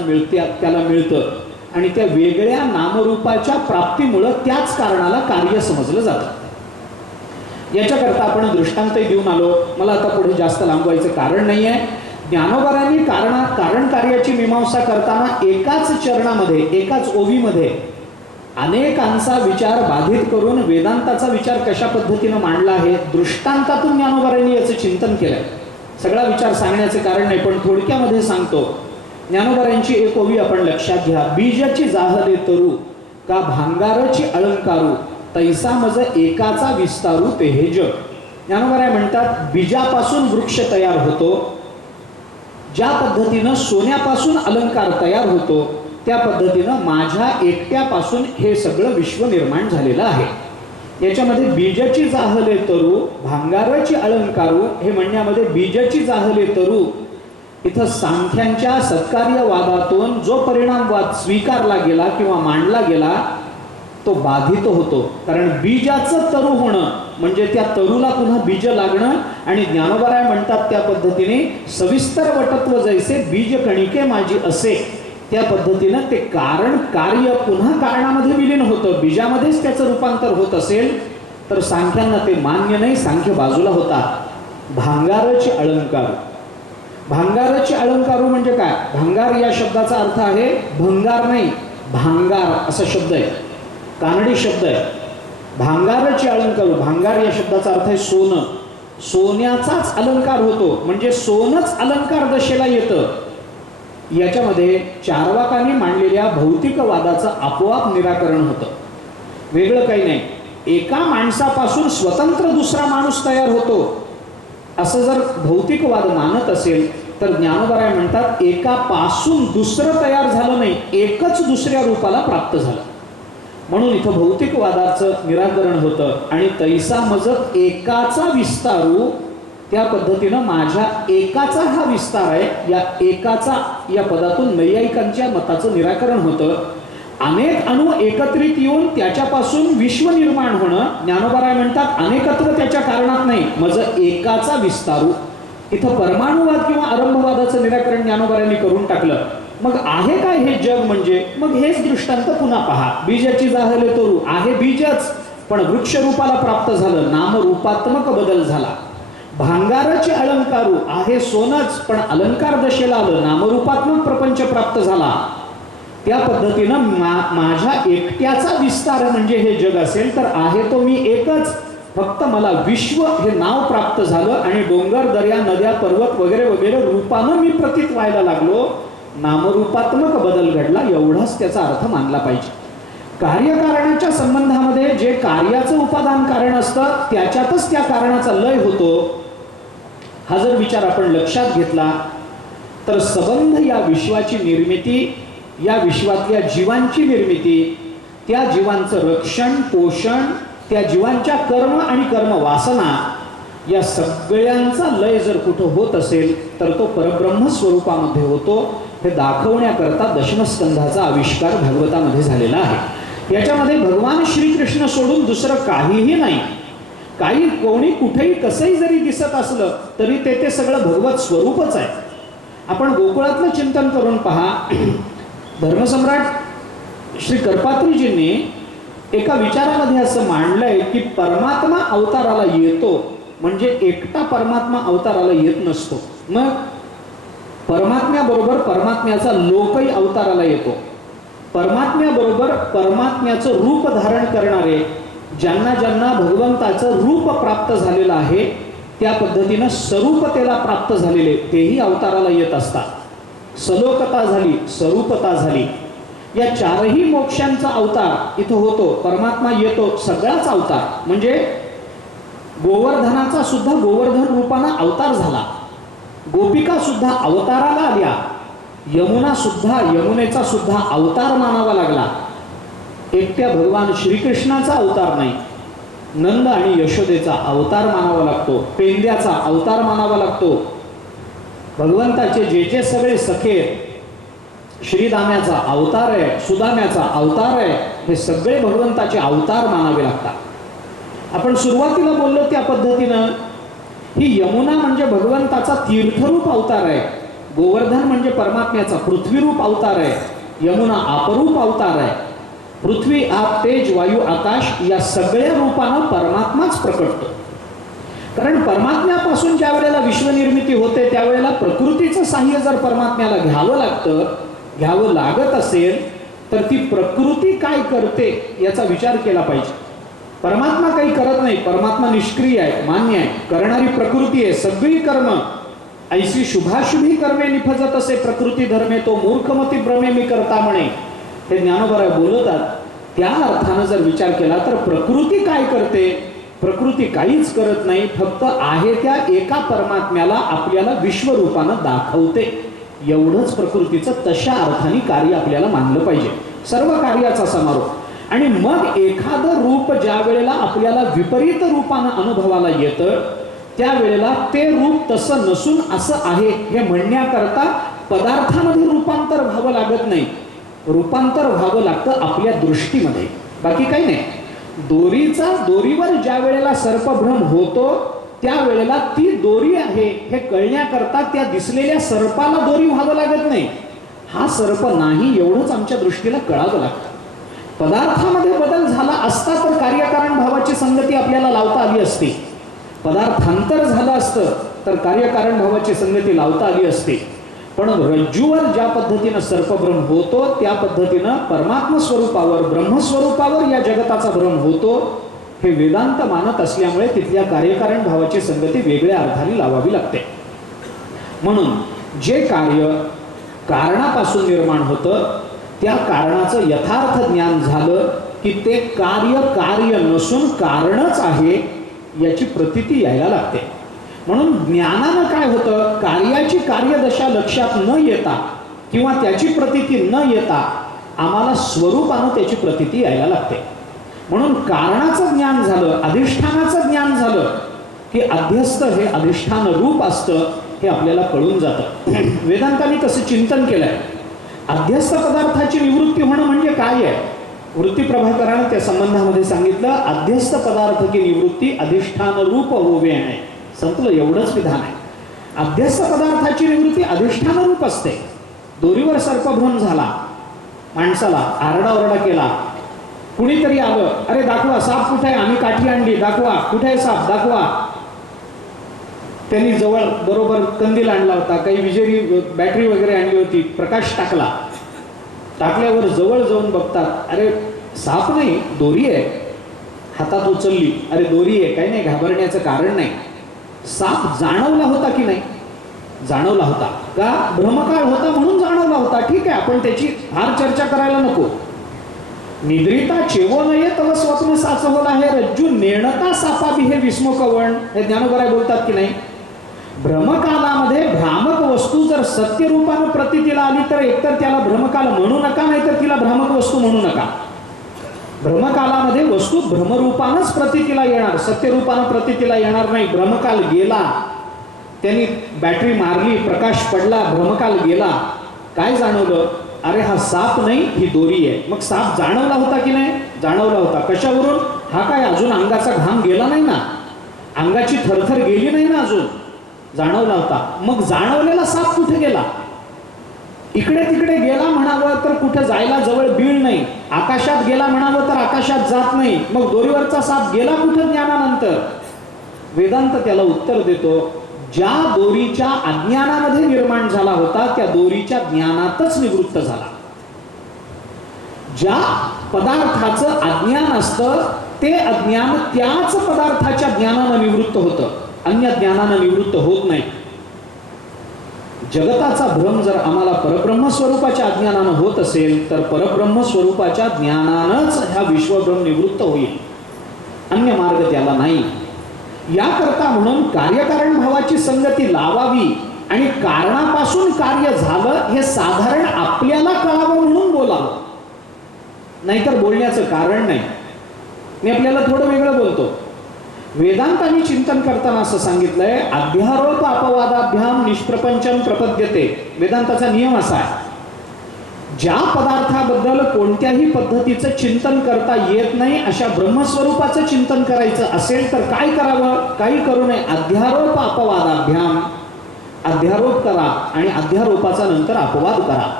त्याला मिळतं. आणि त्या वेगळ्या नामरूपाच्या प्राप्तीमुळं त्याच कारणाला कार्य समजलं जातं. याच्याकरता आपण दृष्टांतही देऊन आलो. मला आता पुढे जास्त लांबवायचं कारण नाही आहे. ज्ञानोबारांनी कारण कार्याची मीमांसा करताना एकाच चरणामध्ये, एकाच ओवीमध्ये अनेकांचा विचार बाधित करून वेदांताचा विचार कशा पद्धतीनं मांडला आहे, दृष्टांतातून ज्ञानोबारांनी याचं चिंतन केलंय. सगळा विचार सांगण्याचे कारण नाही, पण थोडक्यामध्ये सांगतो. ज्ञानोबारांची एक ओवी आपण लक्षात घ्या. बीजाची जाहले तरू का भांगाराची अलंकारू तैसा मज एकाचा विस्तारू ते हे जग. ज्ञानोबाराय म्हणतात, बीजापासून वृक्ष तयार होतो, ज्या पद्धतीनं सोन्यापासून अलंकार तयार होतो त्या पद्धतीनं माझ्या एकट्यापासून हे सगळं विश्व निर्माण झालेलं आहे. याच्यामध्ये बीजाची जाहले तरू भांगाराची अलंकारू हे म्हणण्यामध्ये बीजाची जाहले तरू इथं सांख्यांच्या सत्कार्यवादातून जो परिणामवाद स्वीकारला गेला किंवा मांडला गेला तो बाधित होतो. कारण बीजाचं तरू होणं म्हणजे त्या तरूला पुन्हा बीज लागणं. आणि ज्ञानोबाराय म्हणतात त्या पद्धतीने सविस्तर वटत्व जैसे बीज कणिके माझी असे, त्या पद्धतीनं ते कारण कार्य पुन्हा कारणामध्ये विलीन होतं. बीजामध्येच त्याचं रूपांतर होत असेल तर सांख्यांना ते मान्य नाही. सांख्य बाजूला होता. भांगाराची अलंकारू, भांगाराची अलंकारू म्हणजे काय? भांगार या शब्दाचा अर्थ आहे भंगार नाही, भांगार असा शब्द आहे, कानडी शब्द आहे. भांगाराची अलंकारू, भांगार या शब्दाचा अर्थ आहे सोनं. सोन्याचाच अलंकार होतो म्हणजे सोनच अलंकार दशेला येतं. याच्यामध्ये चार्वाकांनी मांडलेल्या भौतिकवादाचं आपोआप निराकरण होतं. वेगळं काही नाही. एका माणसापासून स्वतंत्र दुसरा माणूस तयार होतो असं जर भौतिकवाद मानत असेल तर ज्ञानोबाराय म्हणतात एकापासून दुसरं तयार झालं नाही, एकच दुसऱ्या रूपाला प्राप्त झालं. म्हणून इथं भौतिकवादाचं निराकरण होतं. आणि तैसा मजत एकाचा विस्तारू, त्या पद्धतीनं माझ्या एकाचा हा विस्तार आहे. या एकाचा या पदातून नैयायिकांच्या मताचं निराकरण होतं. अनेक अणु एकत्रित येऊन त्याच्यापासून विश्व निर्माण होणं. ज्ञानोबाराय म्हणतात अनेकत्व त्याच्या कारणात नाही, मज एकाचा विस्तारू. इथं परमाणुवाद किंवा आरंभवादाचं निराकरण ज्ञानोबारायांनी करून टाकलं. मग आहे काय हे जग म्हणजे? मग हेच दृष्टांत पुन्हा पहा. बीजाची जाहले तरू आहे बीजच, पण वृक्ष रूपाला प्राप्त झालं, नामरूपात्मक बदल झाला. भांगाराची अलंकारू आहे सोनच, पण अलंकार दशेला आलं, नामरूपात्मक प्रपंच प्राप्त झाला. त्या पद्धतीनं माझ्या एकट्याचा विस्तार म्हणजे हे जग असेल तर आहे तो मी एकच, फक्त मला विश्व हे नाव प्राप्त झालं आणि डोंगर दर्या नद्या पर्वत वगैरे वगैरे रूपानं मी प्रतीत व्हायला लागलो. नामरूपात्मक बदल घडला, एवढाच त्याचा अर्थ मानला पाहिजे. कार्यकारणाच्या संबंधामध्ये जे कार्याचं उपादान कारण असतं त्याच्यातच त्या कारणाचा लय होतो. हा जर विचार आपण लक्षात घेतला तर संबंध या विश्वाची निर्मिती, या विश्वातल्या जीवांची निर्मिती, त्या जीवांचं रक्षण पोषण, त्या जीवांच्या कर्म आणि कर्म वासना या सगळ्यांचा लय जर कुठं होत असेल तर तो परब्रह्म स्वरूपामध्ये होतो. हे दाखवण्याकरता दशमस्कंधाचा आविष्कार भागवतामध्ये झालेला आहे. याच्यामध्ये भगवान श्रीकृष्ण सोडून दुसरं काहीही नाही. काही कोणी कुठेही कसंही जरी दिसत असलं तरी ते सगळं भगवत स्वरूपच आहे. आपण गोकुळातलं चिंतन करून पहा. धर्मसम्राट श्री कर्पात्रीजींनी एका विचारामध्ये असं मांडलंय की परमात्मा अवताराला येतो म्हणजे एकटा परमात्मा अवताराला येत नसतो. मग परमात्म्याबरोबर परमात्म्याचा लोकही अवताराला येतो. परमात्म्याबरोबर परमात्म्याचं रूप धारण करणारे ज्यांना ज्यांना भगवंताचं रूप प्राप्त झालेलं आहे त्या पद्धतीनं स्वरूपतेला प्राप्त झालेले तेही अवताराला येत असतात. सलोकता झाली, स्वरूपता झाली, या चारही मोक्षांचा अवतार इथं होतो. परमात्मा येतो, सगळाच अवतार. म्हणजे गोवर्धनाचा सुद्धा गोवर्धन रूपानं अवतार झाला, गोपिका सुद्धा अवताराला आल्या, यमुना सुद्धा यमुनेचा सुद्धा अवतार मानावा लागला. एकट्या भगवान श्रीकृष्णाचा अवतार नाही, नंद आणि यशोदेचा अवतार मानावा लागतो, पेंद्याचा अवतार मानावा लागतो. भगवंताचे जे जे सगळे सखे, श्रीदाम्याचा अवतार आहे, सुदाम्याचा अवतार आहे, हे सगळे भगवंताचे अवतार मानावे लागतात. आपण सुरुवातीला बोललो त्या पद्धतीनं ही यमुना म्हणजे भगवंताचा तीर्थरूप अवतार आहे, गोवर्धन म्हणजे परमात्म्याचा पृथ्वीरूप अवतार आहे, यमुना आपरूप अवतार आहे. पृथ्वी आप तेज वायू आकाश या सगळ्या रूपानं परमात्माच प्रकटतो. कारण परमात्म्यापासून ज्या वेळेला विश्वनिर्मिती होते त्यावेळेला प्रकृतीचं साह्य जर परमात्म्याला घ्यावं लागत असेल तर ती प्रकृती काय करते याचा विचार केला पाहिजे. परमात्मा काही करत नाही, परमात्मा निष्क्रिय आहे, मान्य आहे. करणारी प्रकृती आहे. सगळी कर्म ऐसी शुभाशुभी कर्मे निफजत असे प्रकृती धर्मे, तो मूर्खमती भ्रमे मी करता म्हणे. हे ज्ञानोबा बोलतात. त्या अर्थानं जर विचार केला तर प्रकृती काय करते? प्रकृती काहीच करत नाही, फक्त आहे त्या एका परमात्म्याला आपल्याला विश्वरूपानं दाखवते. एवढंच प्रकृतीचं तशा अर्थाने कार्य आपल्याला मानलं पाहिजे. सर्व कार्याचा समारोप. आणि मग एखादं रूप ज्या वेळेला आपल्याला विपरीत रूपानं अनुभवाला येतं त्यावेळेला ते रूप तसं नसून असं आहे हे म्हणण्याकरता पदार्थामध्ये रूपांतर व्हावं लागत नाही, रूपांतर व्हावं लागतं आपल्या दृष्टीमध्ये, बाकी काही नाही. दोरीवर ज्या वेळेला सर्पभ्रम होतो त्यावेळेला ती दोरी आहे हे कळण्याकरता त्या दिसलेल्या सर्पाला दोरी व्हावं लागत नाही. हा सर्प नाही एवढंच आमच्या दृष्टीला कळावं लागतं. पदार्थामध्ये बदल झाला असता तर कार्यकारण भावाची संगती आपल्याला लावता आली असती. पदार्थांतर झालं असतं तर कार्यकारण भावाची संगती लावता आली असती. पण रज्जूवर ज्या पद्धतीनं सर्पभ्रम होतो त्या पद्धतीनं परमात्म स्वरूपावर ब्रह्मस्वरूपावर या जगताचा भ्रम होतो. हे वेदांत मानत असल्यामुळे तिथल्या कार्यकारण भावाची संगती वेगळ्या अर्थाने लावावी लागते. म्हणून जे कार्य कारणापासून निर्माण होतं त्या कारणाचं यथार्थ ज्ञान झालं की ते कार्य नसून कारणच आहे याची प्रतीती यायला लागते. म्हणून ज्ञानानं काय होतं, कार्याची कार्यदशा लक्षात न येता किंवा त्याची प्रतीती न येता आम्हाला स्वरूपानं त्याची प्रतीती यायला लागते. म्हणून कारणाचं ज्ञान झालं, अधिष्ठानाचं ज्ञान झालं की अध्यस्त हे अधिष्ठान रूप असतं हे आपल्याला कळून जातं. वेदांतांनी तसं चिंतन केलंय. अध्यस्त पदार्थाची निवृत्ती होणं म्हणजे काय आहे? वृत्ती प्रभाकरानं त्या संबंधामध्ये सांगितलं, अध्यस्त पदार्थ की निवृत्ती अधिष्ठान रूप होवे आहे. संपलं, एवढंच विधान आहे. अध्यस्त पदार्थाची निवृत्ती अधिष्ठान रूप असते. दोरीवर सर्पभ्रम झाला, माणसाला आरडाओरडा केला, कुणीतरी आलं, अरे दाखवा साप कुठे आहे, आम्ही काठी आणली, दाखवा कुठे आहे साप, दाखवा. त्यांनी जवळ बरोबर कंदील आणला होता, काही विजेरी बॅटरी वगैरे आणली होती, प्रकाश टाकला. टाकल्यावर जवळ जाऊन बघतात, अरे साप नाही, दोरी आहे. हातात उचलली, अरे दोरी आहे, काही नाही, घाबरण्याचं कारण नाही. साप जाणवला होता की नाही? जाणवला होता. का? भ्रमकाळ होता म्हणून जाणवला होता. आपण त्याची फार चर्चा करायला नको. निद्रिता चेवो नये तव स्वप्न साचवला हे रज्जू नेणता सापाबी हे विस्मोकवण, हे ज्ञानोबराय बोलतात की नाही. भ्रमकालामध्ये भ्रामक वस्तू जर सत्य रूपानं प्रतीतीला आली तर एकतर त्याला भ्रमकाल म्हणू नका, नाहीतर तिला भ्रामक वस्तू म्हणू नका. भ्रमकालामध्ये वस्तू भ्रमरूपानंच प्रतीतीला येणार, सत्यरूपानं प्रतीतीला येणार नाही. भ्रमकाल गेला, त्यांनी बॅटरी मारली, प्रकाश पडला, भ्रमकाल गेला, काय जाणवलं? अरे हा साप नाही, ही दोरी आहे. मग साप जाणवला होता की नाही? जाणवला होता. कशावरून? हा काय अजून अंगाचा घाम गेला नाही ना, अंगाची थरथर गेली नाही ना अजून, जाणवला होता. मग जाणवलेला साप कुठे गेला? इकडे तिकडे गेला म्हणावं तर कुठं जायला जवळ बीळ नाही. आकाशात गेला म्हणावं तर आकाशात जात नाही. मग दोरीवरचा साप गेला कुठं ज्ञानानंतर? वेदांत त्याला उत्तर देतो, ज्या दोरीच्या अज्ञानामध्ये निर्माण झाला होता त्या दोरीच्या ज्ञानातच निवृत्त झाला. ज्या पदार्थाचं अज्ञान असतं ते अज्ञान त्याच पदार्थाच्या ज्ञानानं निवृत्त होतं, अन्य ज्ञानानं निवृत्त होत नाही. जगताचा भ्रम जर आम्हाला परब्रह्म स्वरूपाच्या अज्ञानानं होत असेल तर परब्रह्म स्वरूपाच्या ज्ञानानंच ह्या विश्वभ्रम निवृत्त होईल, अन्य मार्ग त्याला नाही. याकरता म्हणून कार्यकारण भावाची संगती लावावी आणि कारणापासून कार्य झालं हे साधारण आपल्याला कळावं म्हणून बोलावं, नाहीतर बोलण्याचं कारण नाही. मी आपल्याला थोडं वेगळं बोलतो. वेदांतांनी चिंतन करताना असं सांगितलंय, अध्यारोप अपवादाभ्याम निष्प्रपंचम प्रपद्यते. वेदांताचा नियम असा आहे, ज्या पदार्थाबद्दल कोणत्याही पद्धतीचं चिंतन करता येत नाही अशा ब्रह्मस्वरूपाचं चिंतन करायचं असेल तर काय करावं? काही करू नये. अध्यारोप अपवादाभ्याम, अध्यारोप करा आणि अध्यारोपाचा नंतर अपवाद करा.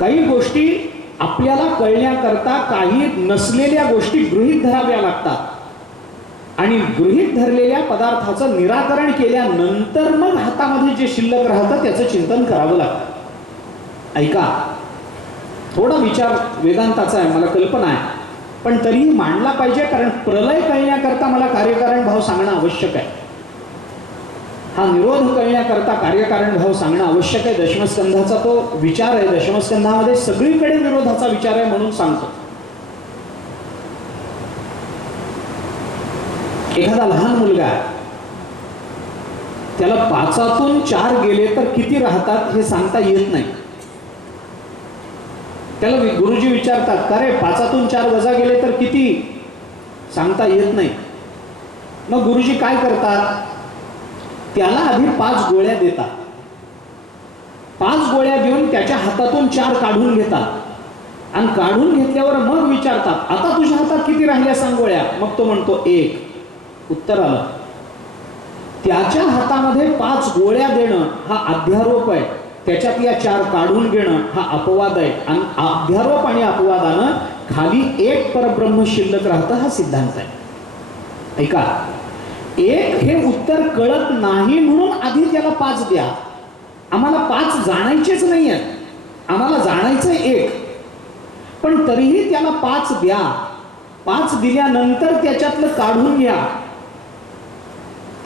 काही गोष्टी आपल्याला कळण्याकरता काही नसलेल्या गोष्टी गृहीत धराव्या लागतात आणि गृहीत धरलेल्या पदार्थाचं निराकरण केल्यानंतर मग हातामध्ये जे शिल्लक राहतं त्याचं चिंतन करावं लागतं. ऐका, थोडा विचार वेदांताचा आहे, मला कल्पना आहे, पण तरीही मांडला पाहिजे, कारण प्रलय कळण्याकरता मला कार्यकारण भाव सांगणं आवश्यक आहे. हा निरोध कळण्याकरता कार्यकारण भाव सांगणं आवश्यक आहे. दशमस्कंधाचा तो विचार आहे. दशमस्कंधामध्ये सगळीकडे निरोधाचा विचार आहे म्हणून सांगतो. एखादा लहान मुलगा आहे, त्याला 5तून 4 गेले तर किती राहतात हे सांगता येत नाही. त्याला गुरुजी विचारतात, का रे 5तून 4 वजा गेले तर किती? सांगता येत नाही. मग गुरुजी काय करतात? त्याला आधी 5 गोळ्या देतात. 5 गोळ्या देऊन त्याच्या हातातून 4 काढून घेतात आणि काढून घेतल्यावर मग विचारतात, आता तुझ्या हातात किती राहिल्या सांग गोळ्या? मग तो म्हणतो 1. उत्तर आलं. त्याच्या हातामध्ये 5 गोळ्या देणं हा अध्यारोप आहे, त्याच्यातल्या 4 काढून घेणं हा अपवाद आहे. आणि अध्यारोप आणि अपवादानं खाली 1 परब्रह्म शिल्लक राहतं हा सिद्धांत आहे. ऐका, 1 हे उत्तर कळत नाही म्हणून आधी त्याला 5 द्या. आम्हाला 5 जाणायचेच नाही आहेत, आम्हाला जाणायचं 1, पण तरीही त्याला 5 द्या. 5 दिल्यानंतर त्याच्यातलं काढून घ्या.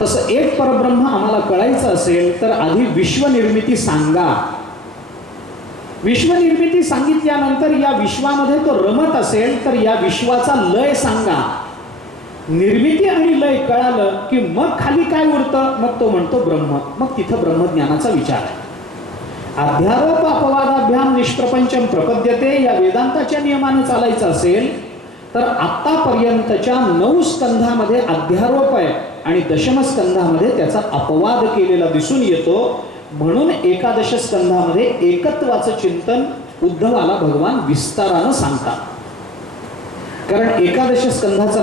तसं 1 परब्रह्म आम्हाला कळायचं असेल तर आधी विश्वनिर्मिती सांगा. विश्वनिर्मिती सांगितल्यानंतर या विश्वामध्ये तो रमत असेल तर या विश्वाचा लय सांगा. निर्मिती आणि लय कळालं की मग खाली काय उरतं? मग तो म्हणतो ब्रह्म. मग तिथं ब्रह्मज्ञानाचा विचार आहे. अध्यारोप अपवादाभ्याम निष्प्रपंचम प्रपद्यते या वेदांताच्या नियमानं चालायचं असेल तर आतापर्यंतच्या 9 स्कंधामध्ये अध्यारोप आहे आणि दशम स्कंधामध्ये त्याचा अपवाद केलेला दिसून येतो. म्हणून एकादश स्कंधामध्ये एकत्वाचं चिंतन उद्धवाला भगवान विस्तारानं सांगतात. कारण एकादश स्कंधाचा